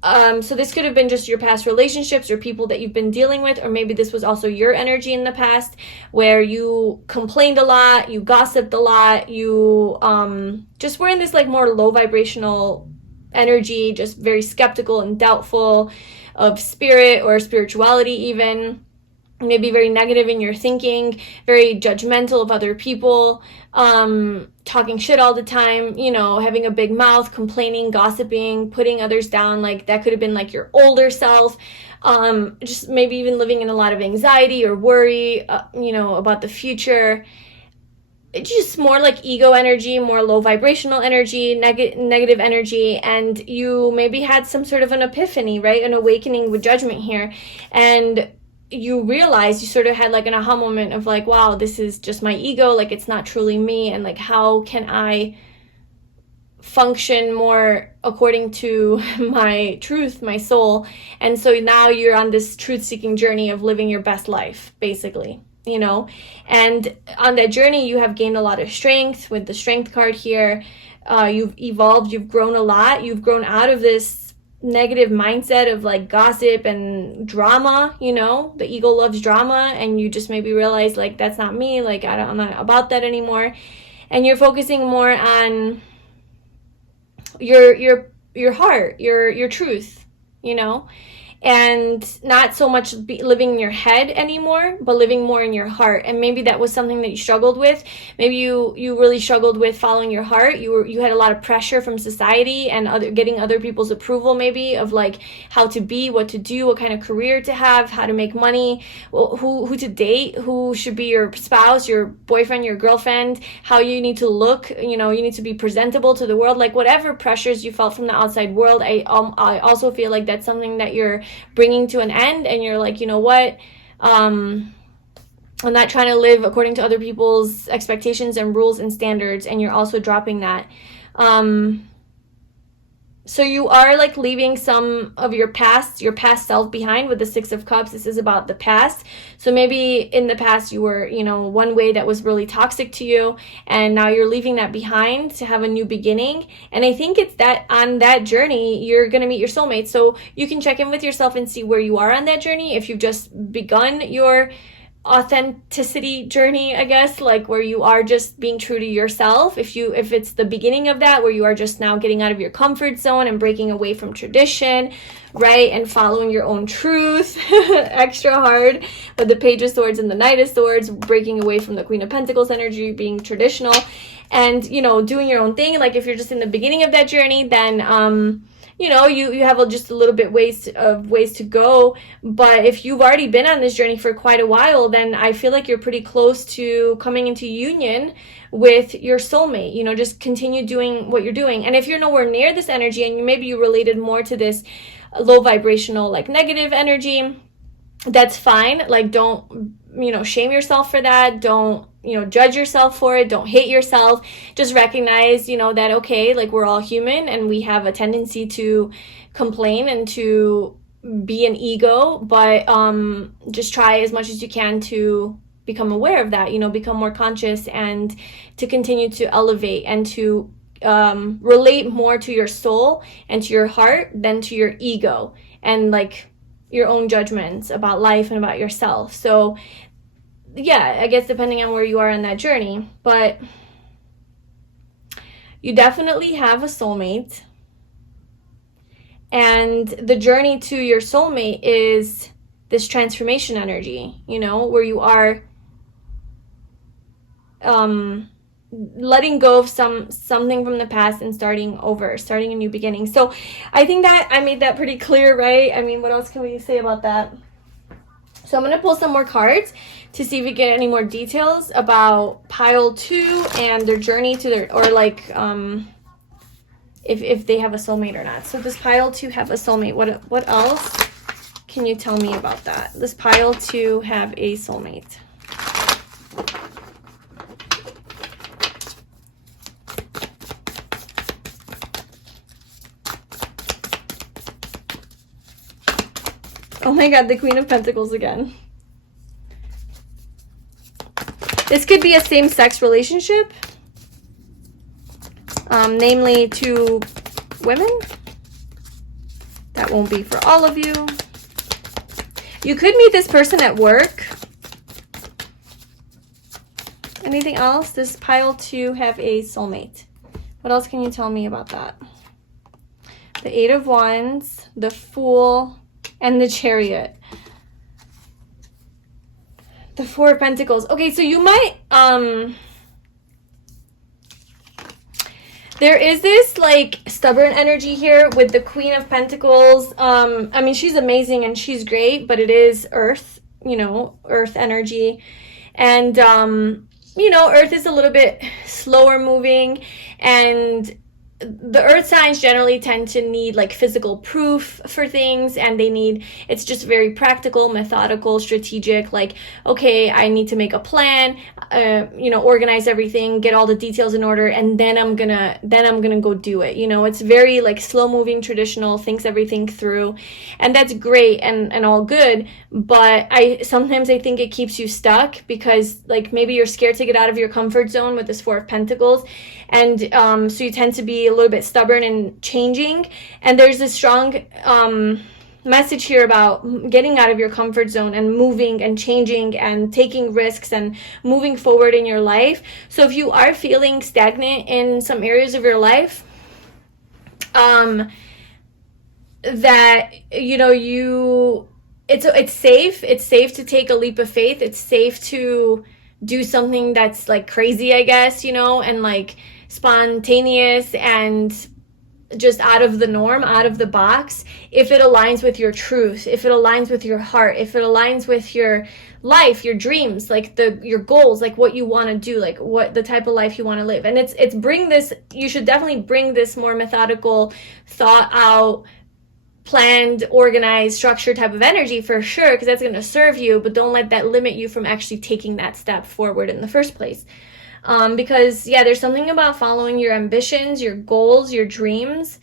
So this could have been just your past relationships or people that you've been dealing with, or maybe this was also your energy in the past where you complained a lot, you gossiped a lot, you just were in this like more low vibrational energy, just very skeptical and doubtful of spirit or spirituality even. Maybe very negative in your thinking, very judgmental of other people, talking shit all the time, you know, having a big mouth, complaining, gossiping, putting others down. Like that could have been like your older self. Just maybe even living in a lot of anxiety or worry, you know, about the future. It's just more like ego energy, more low vibrational energy, negative energy. And you maybe had some sort of an epiphany, right? An awakening with judgment here. And you realized, you sort of had like an aha moment of like, wow, this is just my ego, like it's not truly me, and like how can I function more according to my truth, my soul. And so now you're on this truth-seeking journey of living your best life, basically, you know. And on that journey you have gained a lot of strength with the Strength card here. You've evolved, you've grown a lot, you've grown out of this negative mindset of like gossip and drama, you know. The ego loves drama, and you just maybe realize like that's not me, like I'm not about that anymore. And you're focusing more on your heart, your truth, you know, and not so much living in your head anymore, but living more in your heart. And maybe that was something that you struggled with. Maybe you really struggled with following your heart. You had a lot of pressure from society and getting other people's approval, maybe, of like how to be, what to do, what kind of career to have, how to make money, who to date, who should be your spouse, your boyfriend, your girlfriend, how you need to look, you know, you need to be presentable to the world. Like whatever pressures you felt from the outside world, I also feel like that's something that you're bringing to an end, and you're like, you know what, I'm not trying to live according to other people's expectations and rules and standards, and you're also dropping that. So you are like leaving some of your past self behind with the Six of Cups. This is about the past. So maybe in the past you were, you know, one way that was really toxic to you, and now you're leaving that behind to have a new beginning. And I think it's that on that journey you're going to meet your soulmate. So you can check in with yourself and see where you are on that journey. If you've just begun your authenticity journey, I guess, like where you are just being true to yourself. If it's the beginning of that, where you are just now getting out of your comfort zone and breaking away from tradition, right, and following your own truth extra hard with the Page of Swords and the Knight of Swords, breaking away from the Queen of Pentacles energy, being traditional, and, you know, doing your own thing. Like if you're just in the beginning of that journey, then you know, you have just a little bit ways to go. But if you've already been on this journey for quite a while, then I feel like you're pretty close to coming into union with your soulmate. You know, just continue doing what you're doing. And if you're nowhere near this energy, and maybe you related more to this low vibrational, like negative energy, that's fine. Like, don't, you know, shame yourself for that. Don't, you know, judge yourself for it. Don't hate yourself. Just recognize, you know, that, okay, like we're all human and we have a tendency to complain and to be an ego, but just try as much as you can to become aware of that, you know, become more conscious, and to continue to elevate and to relate more to your soul and to your heart than to your ego and like your own judgments about life and about yourself. So yeah, I guess depending on where you are in that journey, but you definitely have a soulmate, and the journey to your soulmate is this transformation energy, you know, where you are letting go of something from the past and starting over, starting a new beginning. So I think that I made that pretty clear, right? I mean, what else can we say about that? So I'm going to pull some more cards to see if we get any more details about pile 2 and their journey to their, or like if they have a soulmate or not. So does pile 2 have a soulmate? What else can you tell me about that? Does pile 2 have a soulmate? Oh my God, the Queen of Pentacles again. This could be a same-sex relationship, namely 2 women. That won't be for all of you. You could meet this person at work. Anything else? Does pile 2 have a soulmate? What else can you tell me about that? The 8 of Wands, the Fool, and the Chariot. The 4 of Pentacles. Okay, so you might, there is this like stubborn energy here with the Queen of Pentacles. I mean, she's amazing and she's great, but it is Earth, you know, Earth energy. And, you know, Earth is a little bit slower moving, and the earth signs generally tend to need like physical proof for things, and they need, it's just very practical, methodical, strategic, like, okay, I need to make a plan, you know, organize everything, get all the details in order, and then I'm gonna go do it. You know, it's very like slow moving, traditional, thinks everything through, and that's great and all good, but sometimes I think it keeps you stuck because like maybe you're scared to get out of your comfort zone with this 4 of Pentacles, and so you tend to be a little bit stubborn and changing. And there's a strong message here about getting out of your comfort zone and moving and changing and taking risks and moving forward in your life. So if you are feeling stagnant in some areas of your life, that, you know, it's safe to take a leap of faith. It's safe to do something that's like crazy, I guess, you know, and like spontaneous and just out of the norm, out of the box, if it aligns with your truth, if it aligns with your heart, if it aligns with your life, your dreams, like your goals, like what you want to do, like what the type of life you want to live. And it's bring this, you should definitely bring this more methodical, thought out, planned, organized, structured type of energy for sure, because that's going to serve you, but don't let that limit you from actually taking that step forward in the first place. Because yeah, there's something about following your ambitions, your goals, your dreams,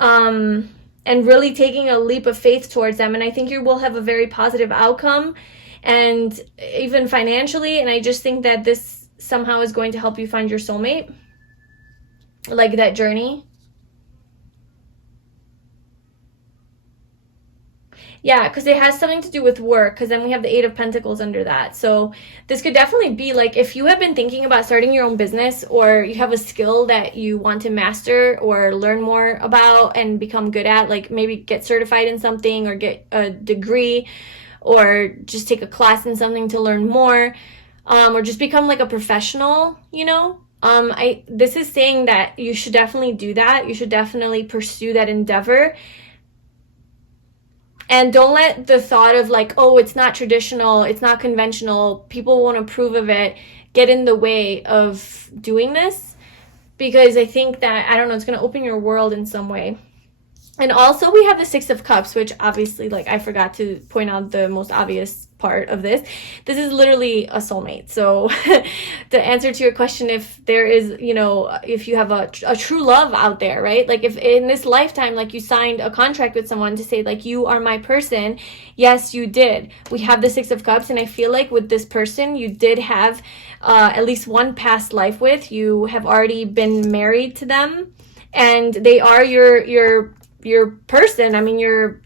and really taking a leap of faith towards them. And I think you will have a very positive outcome, and even financially. And I just think that this somehow is going to help you find your soulmate, like that journey. Yeah, because it has something to do with work, because then we have the Eight of Pentacles under that. So this could definitely be like, if you have been thinking about starting your own business, or you have a skill that you want to master or learn more about and become good at, like maybe get certified in something or get a degree or just take a class in something to learn more, or just become like a professional, you know, this is saying that you should definitely do that. You should definitely pursue that endeavor. And don't let the thought of like, oh, it's not traditional, it's not conventional, people won't approve of it, get in the way of doing this. Because I think that, I don't know, it's going to open your world in some way. And also we have the Six of Cups, which obviously, like, I forgot to point out the most obvious part of this. This is literally a soulmate. So the answer to your question, if there is, you know, if you have a true love out there, right? Like if in this lifetime, like you signed a contract with someone to say like, you are my person. Yes, you did. We have the Six of Cups. And I feel like with this person, you did have at least one past life with. You have already been married to them. And they are your person. I mean, your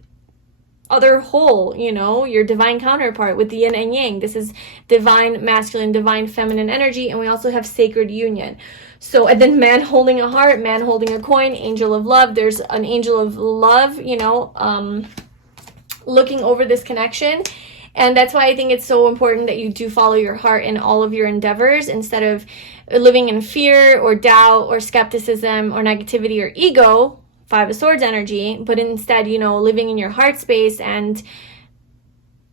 other whole, you know, your divine counterpart with the yin and yang. This is divine masculine, divine feminine energy. And we also have sacred union. So, and then man holding a heart, man holding a coin, angel of love. There's an angel of love, you know, looking over this connection. And that's why I think it's so important that you do follow your heart in all of your endeavors, instead of living in fear or doubt or skepticism or negativity or ego, Five of Swords energy, but instead, you know, living in your heart space and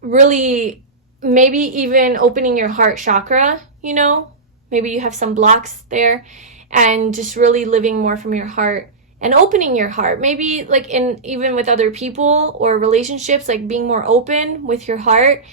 really maybe even opening your heart chakra, you know, maybe you have some blocks there, and just really living more from your heart and opening your heart, maybe like in even with other people or relationships, like being more open with your heart.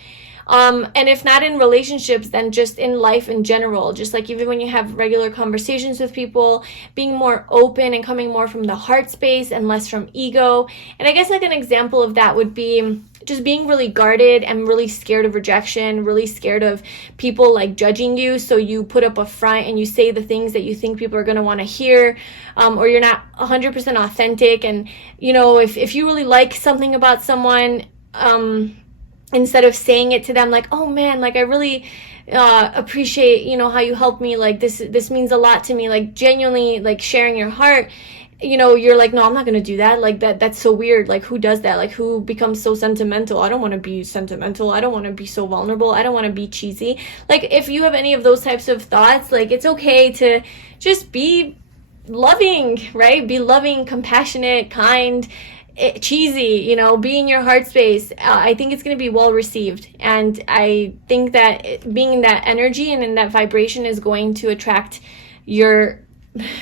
And if not in relationships, then just in life in general, just like even when you have regular conversations with people, being more open and coming more from the heart space and less from ego. And I guess like an example of that would be just being really guarded and really scared of rejection, really scared of people like judging you. So you put up a front and you say the things that you think people are going to want to hear, or you're not 100% authentic. And, you know, if you really like something about someone, instead of saying it to them like, oh man, like I really appreciate, you know, how you helped me, like this means a lot to me, like genuinely like sharing your heart, you know, you're like, no, I'm not gonna do that, like that's so weird, like who does that, like who becomes so sentimental? I don't want to be sentimental, I don't want to be so vulnerable, I don't want to be cheesy. Like if you have any of those types of thoughts, like it's okay to just be loving, right? Be loving, compassionate, kind, cheesy, you know, be in your heart space. I think it's going to be well received, and I think that being in that energy and in that vibration is going to attract your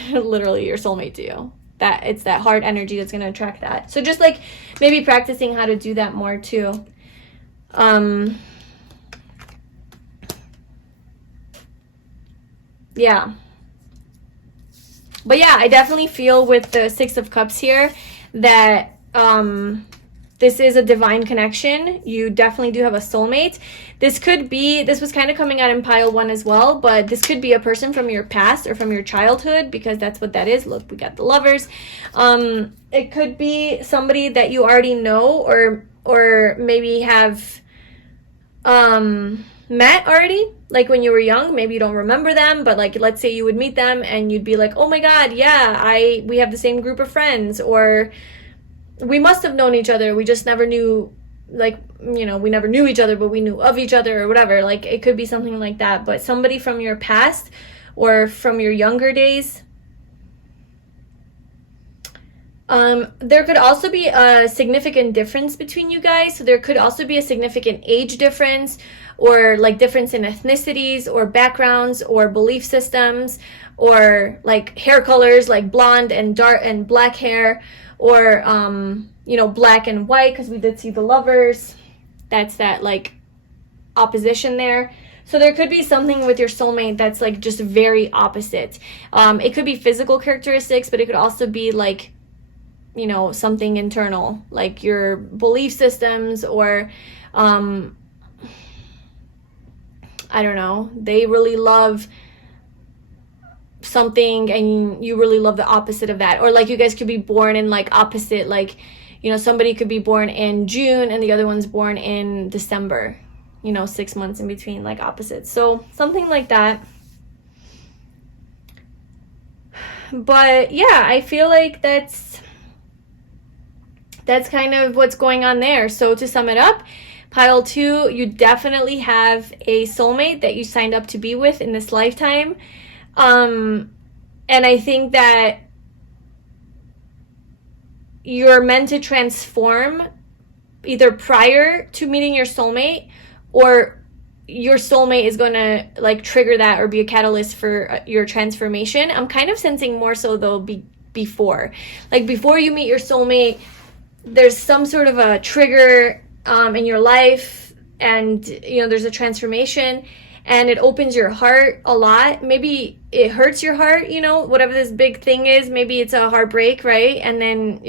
literally your soulmate to you. That it's that heart energy that's going to attract that. So just like maybe practicing how to do that more too. Yeah, but yeah, I definitely feel with the Six of Cups here that this is a divine connection. You definitely do have a soulmate. This was kind of coming out in pile 1 as well, but this could be a person from your past or from your childhood, because that's what that is. Look, we got the Lovers. It could be somebody that you already know, or maybe have met already, like when you were young. Maybe you don't remember them, but like let's say you would meet them and you'd be like, oh my god, yeah, we have the same group of friends, or we must have known each other, we just never knew, like, you know, we never knew each other, but we knew of each other or whatever. Like it could be something like that, but somebody from your past or from your younger days. There could also be a significant difference between you guys. So there could also be a significant age difference, or like difference in ethnicities or backgrounds or belief systems, or like hair colors, like blonde and dark and black hair, or you know, black and white, because we did see the Lovers. That's that like opposition there. So there could be something with your soulmate that's like just very opposite. It could be physical characteristics, but it could also be like, you know, something internal, like your belief systems, or I don't know, they really love something and you really love the opposite of that, or like you guys could be born in like opposite, like, you know, somebody could be born in June and the other one's born in December, you know, 6 months in between, like opposites. So something like that. But yeah, I feel like that's kind of what's going on there. So to sum it up, pile 2, you definitely have a soulmate that you signed up to be with in this lifetime. And I think that you're meant to transform either prior to meeting your soulmate, or your soulmate is going to like trigger that or be a catalyst for your transformation. I'm kind of sensing more so though before. Like before you meet your soulmate, there's some sort of a trigger in your life, and you know, there's a transformation, and it opens your heart a lot. Maybe it hurts your heart, you know, whatever this big thing is. Maybe it's a heartbreak, right? And then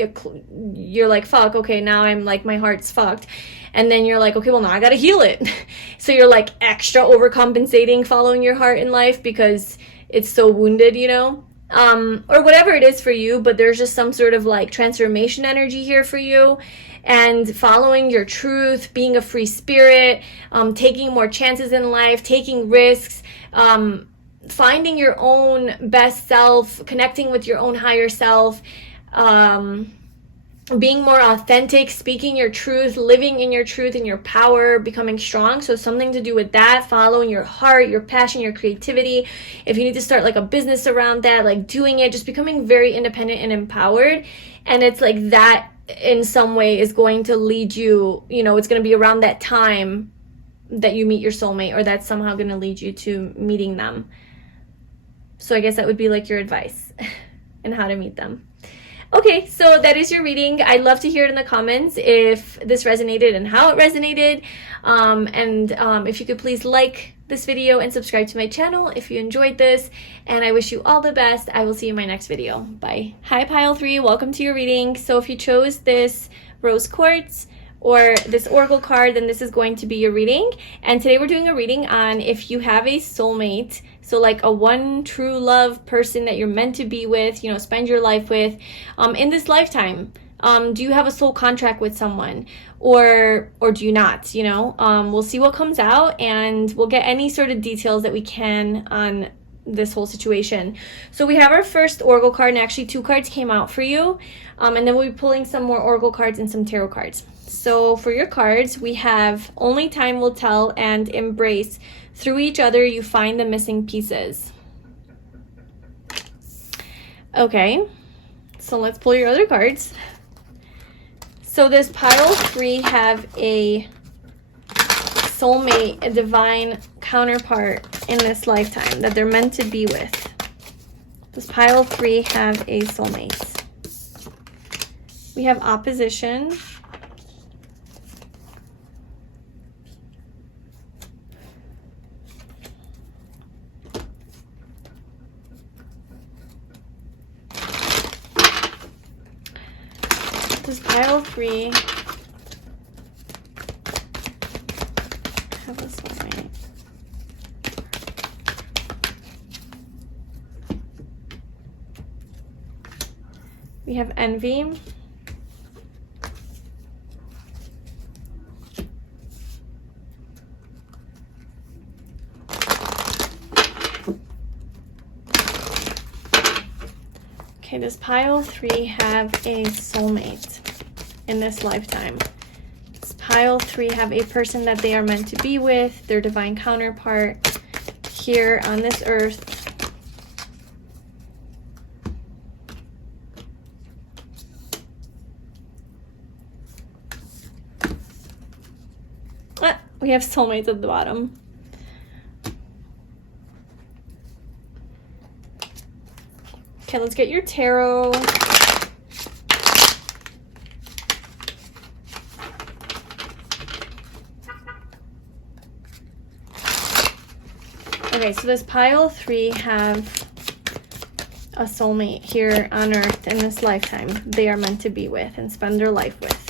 you're like, fuck, okay, now I'm like, my heart's fucked. And then you're like, okay, well, now I gotta heal it. So you're like extra overcompensating, following your heart in life because it's so wounded, you know? Or whatever it is for you, but there's just some sort of like transformation energy here for you. And following your truth, being a free spirit, taking more chances in life, taking risks, finding your own best self, connecting with your own higher self, being more authentic, speaking your truth, living in your truth and your power, becoming strong. So something to do with that, following your heart, your passion, your creativity. If you need to start like a business around that, like doing it, just becoming very independent and empowered. And it's like that in some way is going to lead you, you know, it's going to be around that time that you meet your soulmate, or that's somehow going to lead you to meeting them. So I guess that would be like your advice and how to meet them. Okay, so that is your reading. I'd love to hear it in the comments if this resonated and how it resonated. If you could please like this video and subscribe to my channel if you enjoyed this. And I wish you all the best. I will see you in my next video. Bye. Hi, pile 3. Welcome to your reading. So if you chose this rose quartz or this oracle card, then this is going to be your reading. And today we're doing a reading on if you have a soulmate. So like a one true love person that you're meant to be with, you know, spend your life with in this lifetime. Do you have a soul contract with someone, or do you not? You know, we'll see what comes out, and we'll get any sort of details that we can on this whole situation. So we have our first oracle card, and actually 2 cards came out for you, and then we'll be pulling some more oracle cards and some tarot cards. So for your cards, we have only time will tell and embrace. Through each other, you find the missing pieces. Okay, so let's pull your other cards. So this pile 3 have a soulmate, a divine counterpart in this lifetime that they're meant to be with. This pile 3 have a soulmate. We have opposition. This pile 3 have a soulmate. We have envy. Okay, does pile 3 have a soulmate in this lifetime? Does pile 3 have a person that they are meant to be with, their divine counterpart here on this earth? We have soulmates at the bottom. Okay, let's get your tarot. Okay, so this pile 3 have a soulmate here on earth in this lifetime they are meant to be with and spend their life with.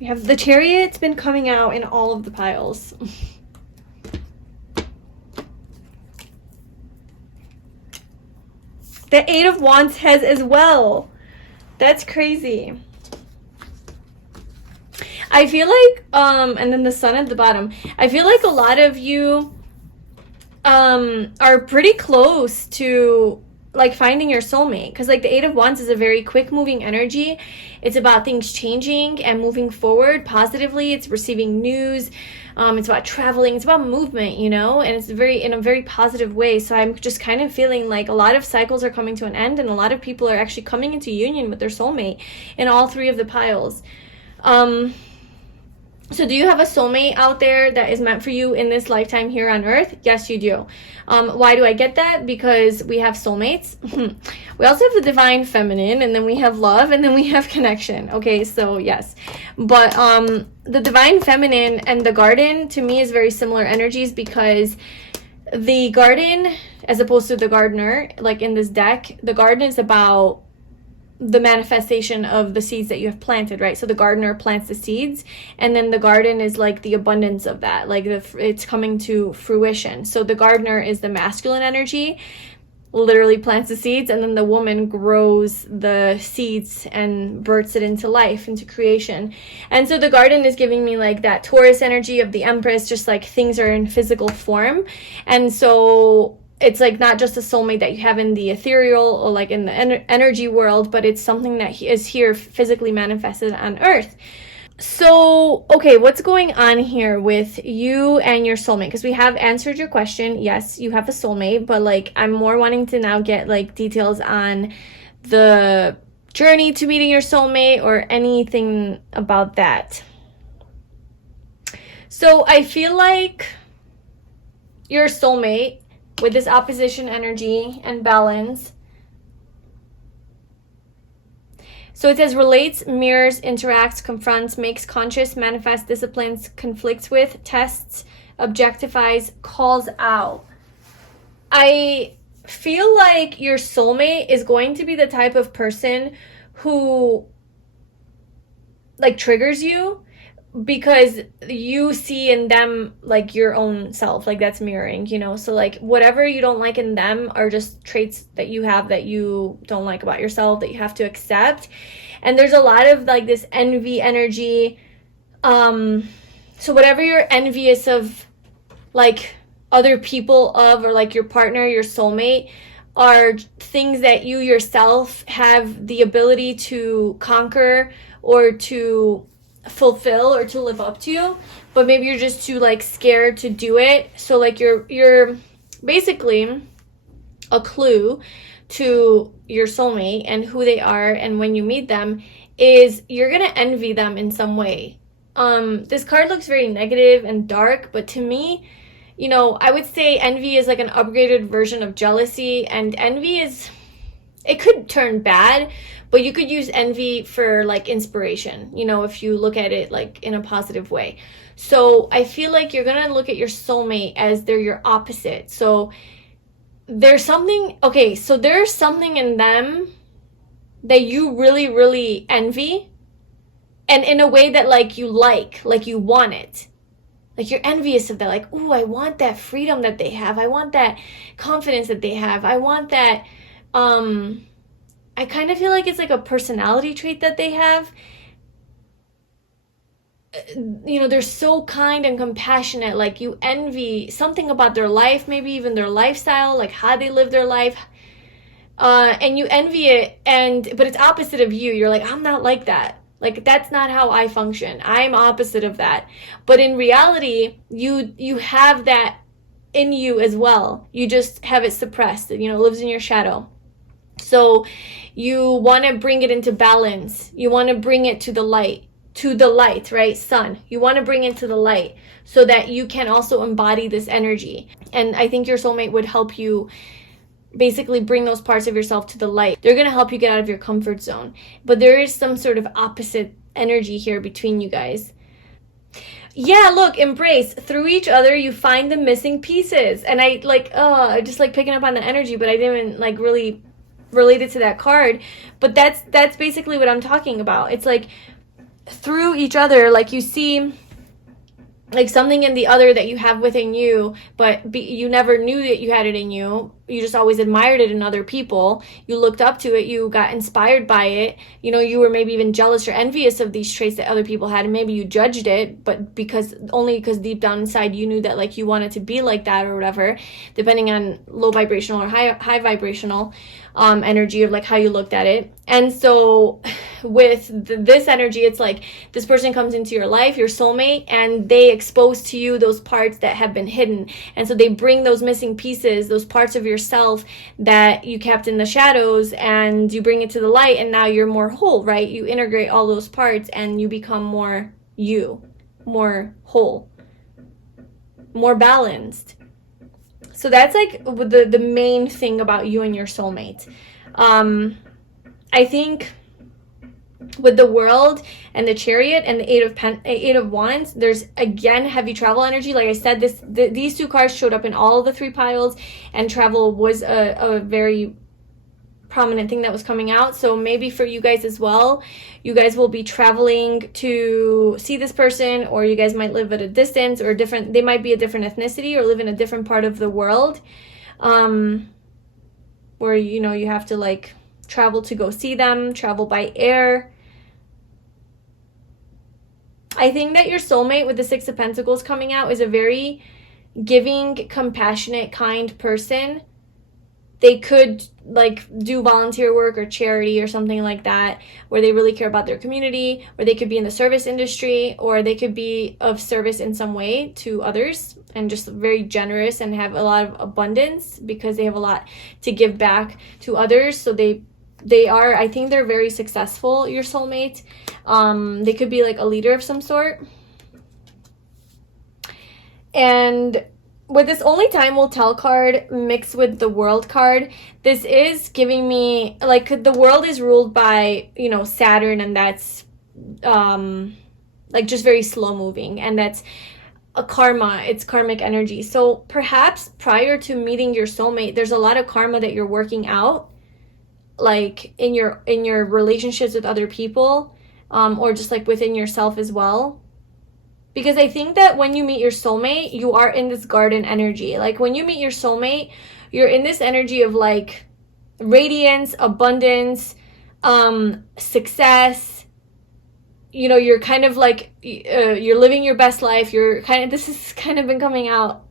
We have the Chariot. It's been coming out in all of the piles. The Eight of Wands has as well. That's crazy. I feel like, and then the Sun at the bottom. I feel like a lot of you are pretty close to like finding your soulmate, because like the Eight of Wands is a very quick moving energy. It's about things changing and moving forward positively. It's receiving news. It's about traveling. It's about movement, you know, and it's in a very positive way. So I'm just kind of feeling like a lot of cycles are coming to an end, and a lot of people are actually coming into union with their soulmate in all three of the piles. So do you have a soulmate out there that is meant for you in this lifetime here on Earth? Yes, you do. Why do I get that? Because we have soulmates. We also have the divine feminine, and then we have love, and then we have connection. Okay, so yes. But the divine feminine and the garden to me is very similar energies, because the garden, as opposed to the gardener, like in this deck, the garden is about the manifestation of the seeds that you have planted, right? So the gardener plants the seeds, and then the garden is like the abundance of that, like it's coming to fruition. So the gardener is the masculine energy, literally plants the seeds, and then the woman grows the seeds and births it into life, into creation. And so the garden is giving me like that Taurus energy of the Empress, just like things are in physical form. And so it's like not just a soulmate that you have in the ethereal or like in the energy world, but it's something that is here physically manifested on Earth. So, okay, what's going on here with you and your soulmate? Because we have answered your question. Yes, you have a soulmate, but like I'm more wanting to now get like details on the journey to meeting your soulmate or anything about that. So I feel like your soulmate, with this opposition energy and balance. So it says relates, mirrors, interacts, confronts, makes conscious, manifests, disciplines, conflicts with, tests, objectifies, calls out. I feel like your soulmate is going to be the type of person who like triggers you, because you see in them like your own self, like that's mirroring, you know. So like whatever you don't like in them are just traits that you have that you don't like about yourself, that you have to accept. And there's a lot of like this envy energy. So whatever you're envious of, like other people of, or like your partner, your soulmate, are things that you yourself have the ability to conquer or to fulfill or to live up to, but maybe you're just too like scared to do it. So like you're basically a clue to your soulmate and who they are, and when you meet them is you're gonna envy them in some way. This card looks very negative and dark, but to me, you know, I would say envy is like an upgraded version of jealousy, and envy is, it could turn bad, but you could use envy for like inspiration, you know, if you look at it like in a positive way. So I feel like you're gonna look at your soulmate as they're your opposite. So there's something, okay, so there's something in them that you really, really envy, and in a way that like you want it. Like you're envious of that, like, ooh, I want that freedom that they have. I want that confidence that they have. I want that, I kind of feel like it's like a personality trait that they have. You know, they're so kind and compassionate. Like you envy something about their life, maybe even their lifestyle, like how they live their life. And you envy it, but it's opposite of you. You're like, I'm not like that. Like that's not how I function. I'm opposite of that. But in reality, you have that in you as well. You just have it suppressed. You know, it lives in your shadow. So you want to bring it into balance. You want to bring it to the light, right? Sun. You want to bring it to the light so that you can also embody this energy. And I think your soulmate would help you basically bring those parts of yourself to the light. They're going to help you get out of your comfort zone. But there is some sort of opposite energy here between you guys. Yeah, look, embrace. Through each other, you find the missing pieces. And I just like picking up on the energy, but I didn't like really related to that card. But that's basically what I'm talking about. It's like through each other, like you see like something in the other that you have within you, but you never knew that you had it in you. you just always admired it in other people. You looked up to it. You got inspired by it. You know, you were maybe even jealous or envious of these traits that other people had, and maybe you judged it, but because deep down inside you knew that like you wanted to be like that or whatever, depending on low vibrational or high vibrational energy of like how you looked at it. And so with this energy, it's like this person comes into your life, your soulmate, and they expose to you those parts that have been hidden. And so they bring those missing pieces, those parts of yourself that you kept in the shadows, and you bring it to the light, and now you're more whole, right? You integrate all those parts and you become more you, more whole, more balanced. So that's like the main thing about you and your soulmate. I think with the World and the Chariot and the Eight of Wands, there's again heavy travel energy. Like I said, these two cards showed up in all the 3 piles, and travel was a very prominent thing that was coming out. So maybe for you guys as well, you guys will be traveling to see this person, or you guys might live at a distance, or they might be a different ethnicity or live in a different part of the world, where, you know, you have to like travel to go see them, travel by air. I think that your soulmate with the 6 of Pentacles coming out is a very giving, compassionate, kind person. They could like do volunteer work or charity or something like that, where they really care about their community, or they could be in the service industry, or they could be of service in some way to others, and just very generous and have a lot of abundance because they have a lot to give back to others. So they are, I think they're very successful, your soulmate. They could be like a leader of some sort. And with this Only Time Will Tell card mixed with the World card, this is giving me, like, the World is ruled by, you know, Saturn, and that's, like, just very slow moving, and that's a karma, it's karmic energy. So perhaps prior to meeting your soulmate, there's a lot of karma that you're working out, like, in your relationships with other people, or just, like, within yourself as well. Because I think that when you meet your soulmate, you are in this garden energy. Like, when you meet your soulmate, you're in this energy of, like, radiance, abundance, success. You know, you're kind of, like, you're living your best life. This has kind of been coming out.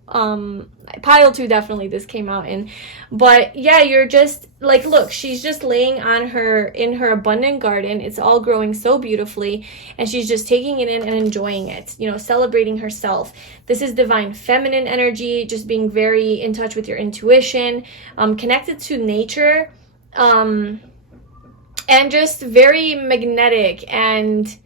Pile 2, definitely this came out in. But, yeah, you're just, like, look, she's just laying in her abundant garden. It's all growing so beautifully, and she's just taking it in and enjoying it, you know, celebrating herself. This is divine feminine energy, just being very in touch with your intuition, connected to nature, and just very magnetic and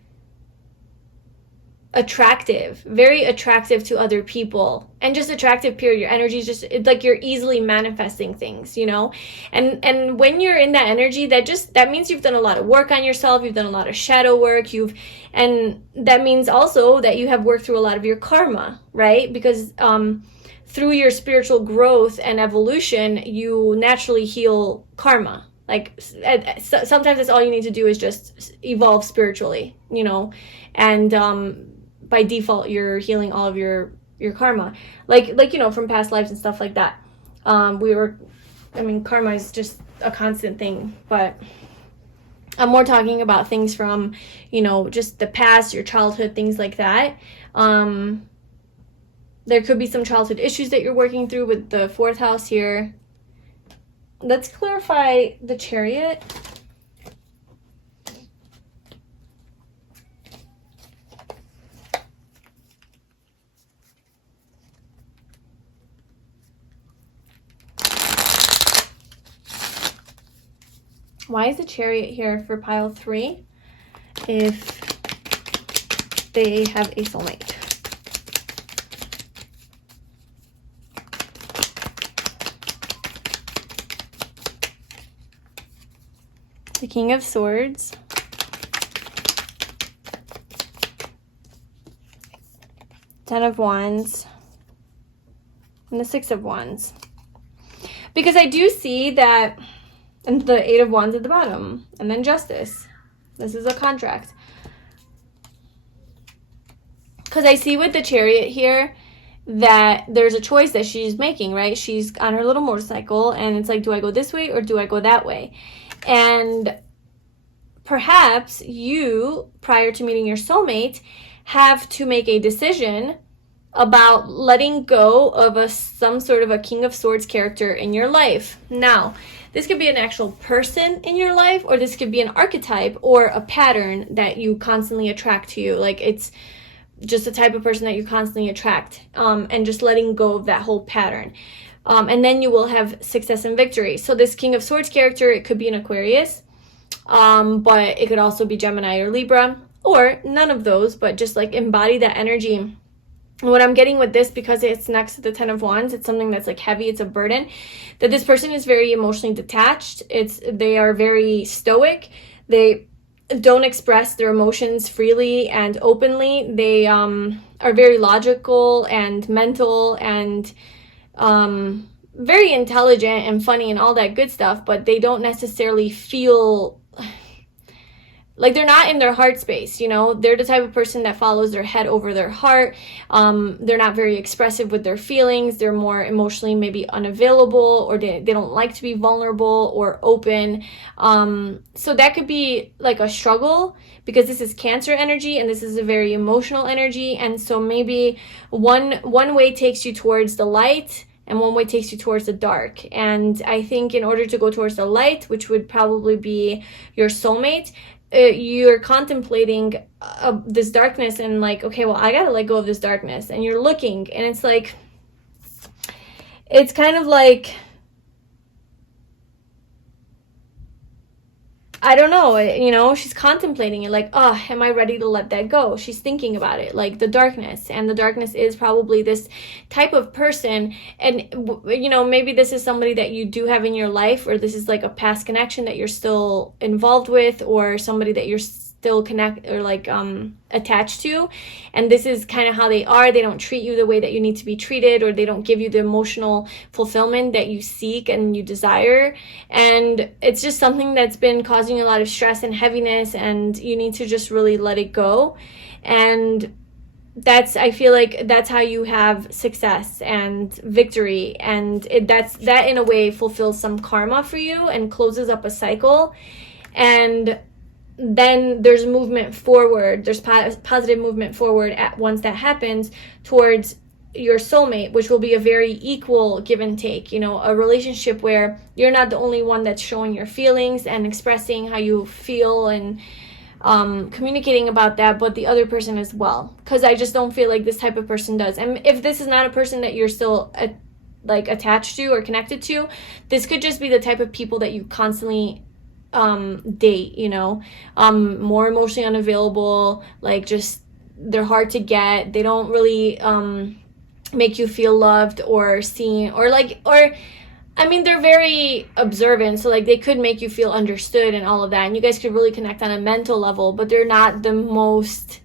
very attractive to other people, and just attractive, period. Your energy is just, it's like you're easily manifesting things, you know. And when you're in that energy, that means you've done a lot of work on yourself, you've done a lot of shadow work, and that means also that you have worked through a lot of your karma, right? Because through your spiritual growth and evolution, you naturally heal karma. Like, sometimes that's all you need to do is just evolve spiritually, you know, and by default, you're healing all of your karma, like, you know, from past lives and stuff like that. Karma is just a constant thing, but I'm more talking about things from, you know, just the past, your childhood, things like that. There could be some childhood issues that you're working through with the 4th house here. Let's clarify the Chariot. Why is the Chariot here for pile 3 if they have a soulmate? The King of Swords, Ten of Wands, and the 6 of Wands. Because I do see that, and the 8 of Wands at the bottom, and then Justice. This is a contract. Because I see with the Chariot here that there's a choice that she's making, right? She's on her little motorcycle, and it's like, do I go this way or do I go that way? And perhaps you, prior to meeting your soulmate, have to make a decision about letting go of some sort of a King of Swords character in your life. Now, this could be an actual person in your life, or this could be an archetype or a pattern that you constantly attract to you. Like, it's just a type of person that you constantly attract, and just letting go of that whole pattern. And then you will have success and victory. So this King of Swords character, it could be an Aquarius, but it could also be Gemini or Libra, or none of those, but just like embody that energy. And what I'm getting with this, because it's next to the Ten of Wands, it's something that's like heavy, it's a burden, that this person is very emotionally detached. They are very stoic. They don't express their emotions freely and openly. They are very logical and mental and very intelligent and funny and all that good stuff, but they don't necessarily feel like, they're not in their heart space, you know? They're the type of person that follows their head over their heart. They're not very expressive with their feelings. They're more emotionally maybe unavailable, or they don't like to be vulnerable or open. So that could be like a struggle, because this is Cancer energy and this is a very emotional energy. And so maybe one way takes you towards the light and one way takes you towards the dark. And I think in order to go towards the light, which would probably be your soulmate, you're contemplating this darkness and like, okay, well, I gotta let go of this darkness. And you're looking, and it's like, it's kind of like, I don't know, you know, she's contemplating it, like, oh, am I ready to let that go? She's thinking about it, like the darkness. And the darkness is probably this type of person. And, you know, maybe this is somebody that you do have in your life, or this is like a past connection that you're still involved with, or somebody that you're still attached to, and this is kind of how they are. They don't treat you the way that you need to be treated, or they don't give you the emotional fulfillment that you seek and you desire, and it's just something that's been causing you a lot of stress and heaviness, and you need to just really let it go. And I feel like that's how you have success and victory, and that in a way fulfills some karma for you and closes up a cycle. And then there's movement forward, there's positive movement forward once that happens towards your soulmate, which will be a very equal give and take, you know, a relationship where you're not the only one that's showing your feelings and expressing how you feel and communicating about that, but the other person as well, because I just don't feel like this type of person does. And if this is not a person that you're still attached to or connected to, this could just be the type of people that you constantly date, you know, more emotionally unavailable, like just they're hard to get. They don't really make you feel loved or seen, or I mean, they're very observant, so like they could make you feel understood and all of that, and you guys could really connect on a mental level, but they're not the most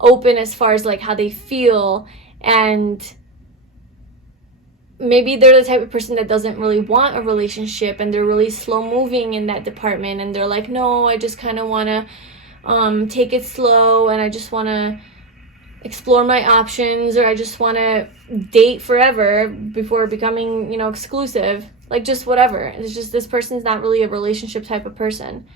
open as far as like how they feel. And maybe they're the type of person that doesn't really want a relationship, and they're really slow moving in that department, and they're like, no, I just kind of want to take it slow, and I just want to explore my options, or I just want to date forever before becoming, you know, exclusive, like just whatever. It's just, this person's not really a relationship type of person.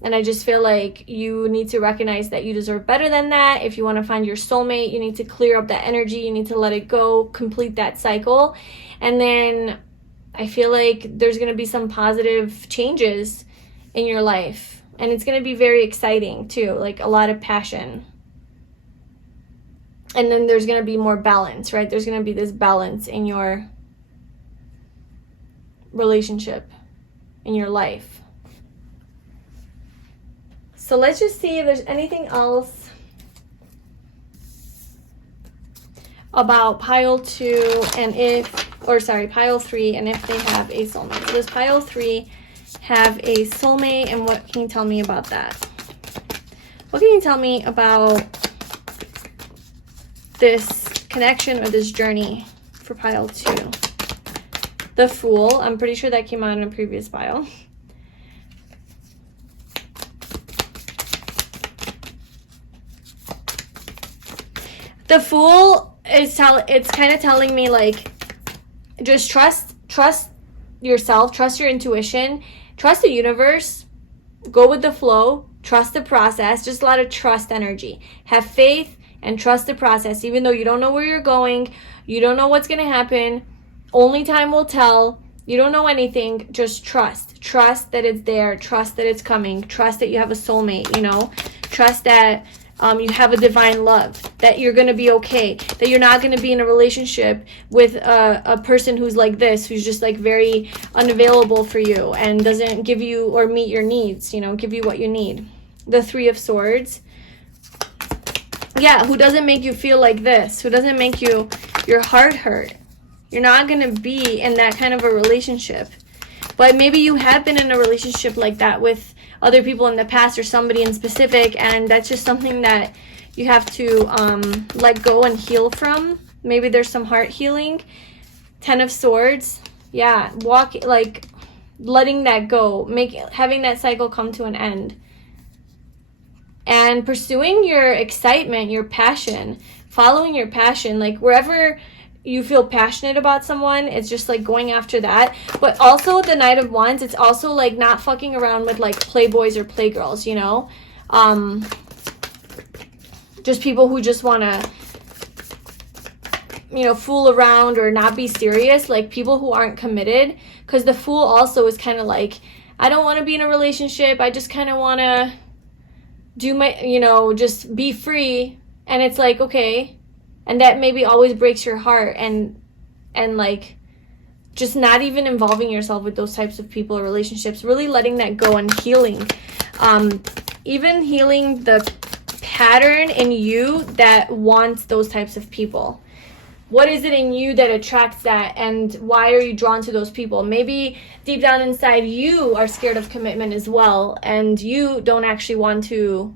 And I just feel like you need to recognize that you deserve better than that. If you want to find your soulmate, you need to clear up that energy. You need to let it go, complete that cycle. And then I feel like there's going to be some positive changes in your life. And it's going to be very exciting too, like a lot of passion. And then there's going to be more balance, right? There's going to be this balance in your relationship, in your life. So let's just see if there's anything else about pile 2 and pile 3, and if they have a soulmate. So does pile 3 have a soulmate, and what can you tell me about that? What can you tell me about this connection or this journey for pile 2? The Fool. I'm pretty sure that came out in a previous pile. The Fool it's kind of telling me like, just trust yourself, trust your intuition, trust the universe, go with the flow, trust the process. Just a lot of trust energy. Have faith and trust the process, even though you don't know where you're going, you don't know what's going to happen, only time will tell, you don't know anything. Just trust that it's there, trust that it's coming, trust that you have a soulmate, you know, trust that you have a divine love, that you're going to be okay, that you're not going to be in a relationship with a person who's like this, who's just like very unavailable for you and doesn't give you or meet your needs, you know, give you what you need. The Three of Swords. Yeah, who doesn't make you feel like this, who doesn't make your heart hurt. You're not going to be in that kind of a relationship. But maybe you have been in a relationship like that with other people in the past, or somebody in specific, and that's just something that you have to let go and heal from. Maybe there's some heart healing. Ten of Swords. Yeah, letting that go, having that cycle come to an end. And pursuing your excitement, your passion, following your passion, like wherever you feel passionate about someone, it's just like going after that. But also the Knight of Wands, it's also like not fucking around with like playboys or playgirls, you know, just people who just want to, you know, fool around or not be serious, like people who aren't committed. Because the Fool also is kind of like, I don't want to be in a relationship, I just kind of want to do my, you know, just be free. And it's like, okay. And that maybe always breaks your heart, and like just not even involving yourself with those types of people or relationships, really letting that go and healing. Even healing the pattern in you that wants those types of people. What is it in you that attracts that, and why are you drawn to those people? Maybe deep down inside you are scared of commitment as well, and you don't actually want to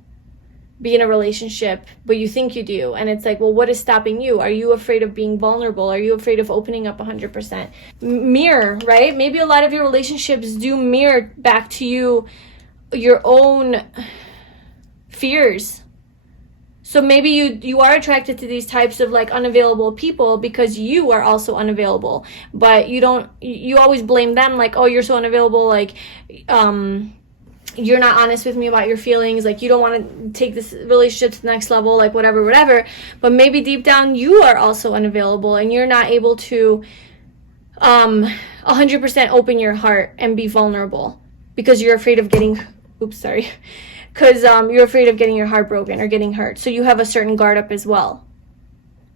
be in a relationship, but you think you do. And it's like, well, what is stopping you? Are you afraid of being vulnerable? Are you afraid of opening up 100%? Mirror, right? Maybe a lot of your relationships do mirror back to you your own fears. So maybe you are attracted to these types of like unavailable people because you are also unavailable, but you always blame them, like, oh, you're so unavailable, like you're not honest with me about your feelings, like you don't want to take this relationship to the next level, like whatever. But maybe deep down you are also unavailable and you're not able to 100% open your heart and be vulnerable because you're afraid of getting you're afraid of getting your heart broken or getting hurt. So you have a certain guard up as well.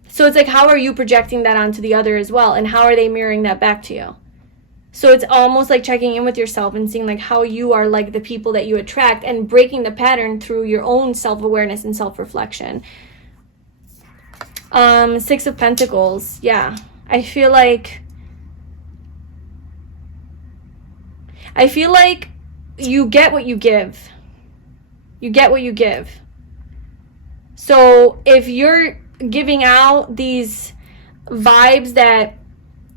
So it's like, how are you projecting that onto the other as well, and how are they mirroring that back to you? So it's almost like checking in with yourself and seeing like how you are like the people that you attract, and breaking the pattern through your own self-awareness and self-reflection. Six of Pentacles. Yeah, I feel like you get what you give. You get what you give. So if you're giving out these vibes that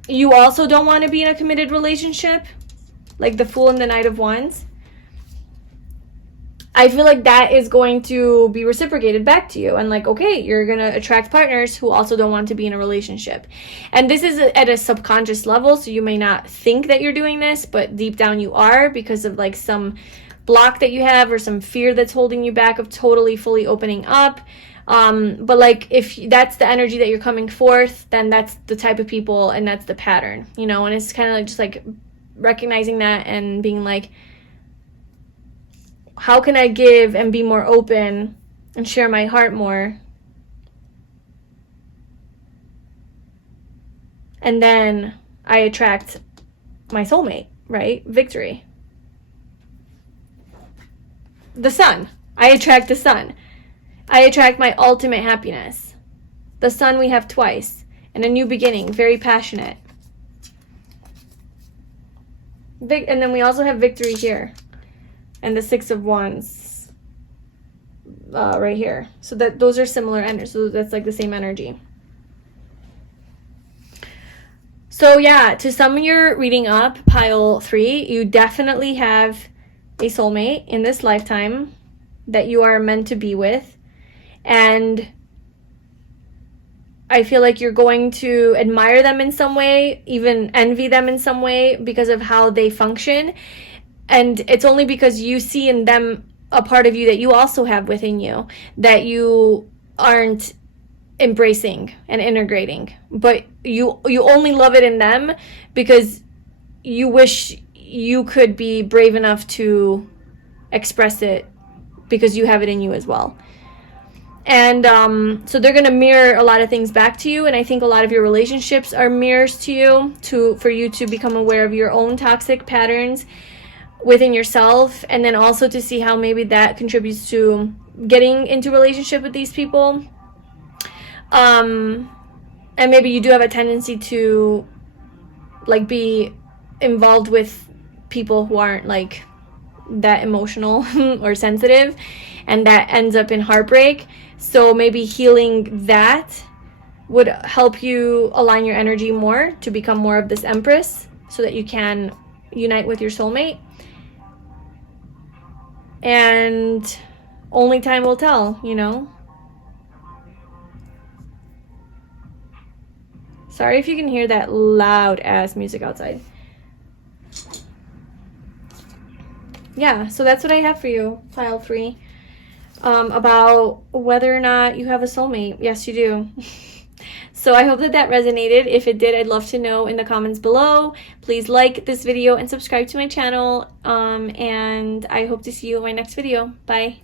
you also don't want to be in a committed relationship, like the Fool and the Knight of Wands, I feel like that is going to be reciprocated back to you. And like, okay, you're going to attract partners who also don't want to be in a relationship. And this is at a subconscious level, so you may not think that you're doing this, but deep down you are, because of like some block that you have or some fear that's holding you back of totally fully opening up. But like, if that's the energy that you're coming forth, then that's the type of people and that's the pattern, you know. And it's kind of like just like recognizing that and being like, how can I give and be more open and share my heart more? And then I attract my soulmate, right? Victory. The Sun. I attract the Sun. I attract my ultimate happiness. The Sun we have twice. And a new beginning. Very passionate. And then we also have Victory here. And the Six of Wands right here. So that those are similar energies. So that's like the same energy. So yeah, to sum your reading up, pile 3, you definitely have a soulmate in this lifetime that you are meant to be with. And I feel like you're going to admire them in some way, even envy them in some way because of how they function. And it's only because you see in them a part of you that you also have within you that you aren't embracing and integrating. But you only love it in them because you wish you could be brave enough to express it because you have it in you as well. And so they're going to mirror a lot of things back to you, and I think a lot of your relationships are mirrors to you, for you to become aware of your own toxic patterns within yourself, and then also to see how maybe that contributes to getting into relationship with these people. And maybe you do have a tendency to like be involved with people who aren't like that emotional or sensitive, and that ends up in heartbreak. So maybe healing that would help you align your energy more to become more of this Empress, so that you can unite with your soulmate. And only time will tell, you know. Sorry if you can hear that loud ass music outside. Yeah, so that's what I have for you, pile 3. About whether or not you have a soulmate. Yes, you do. So I hope that that resonated. If it did, I'd love to know in the comments below. Please like this video and subscribe to my channel. And I hope to see you in my next video. Bye.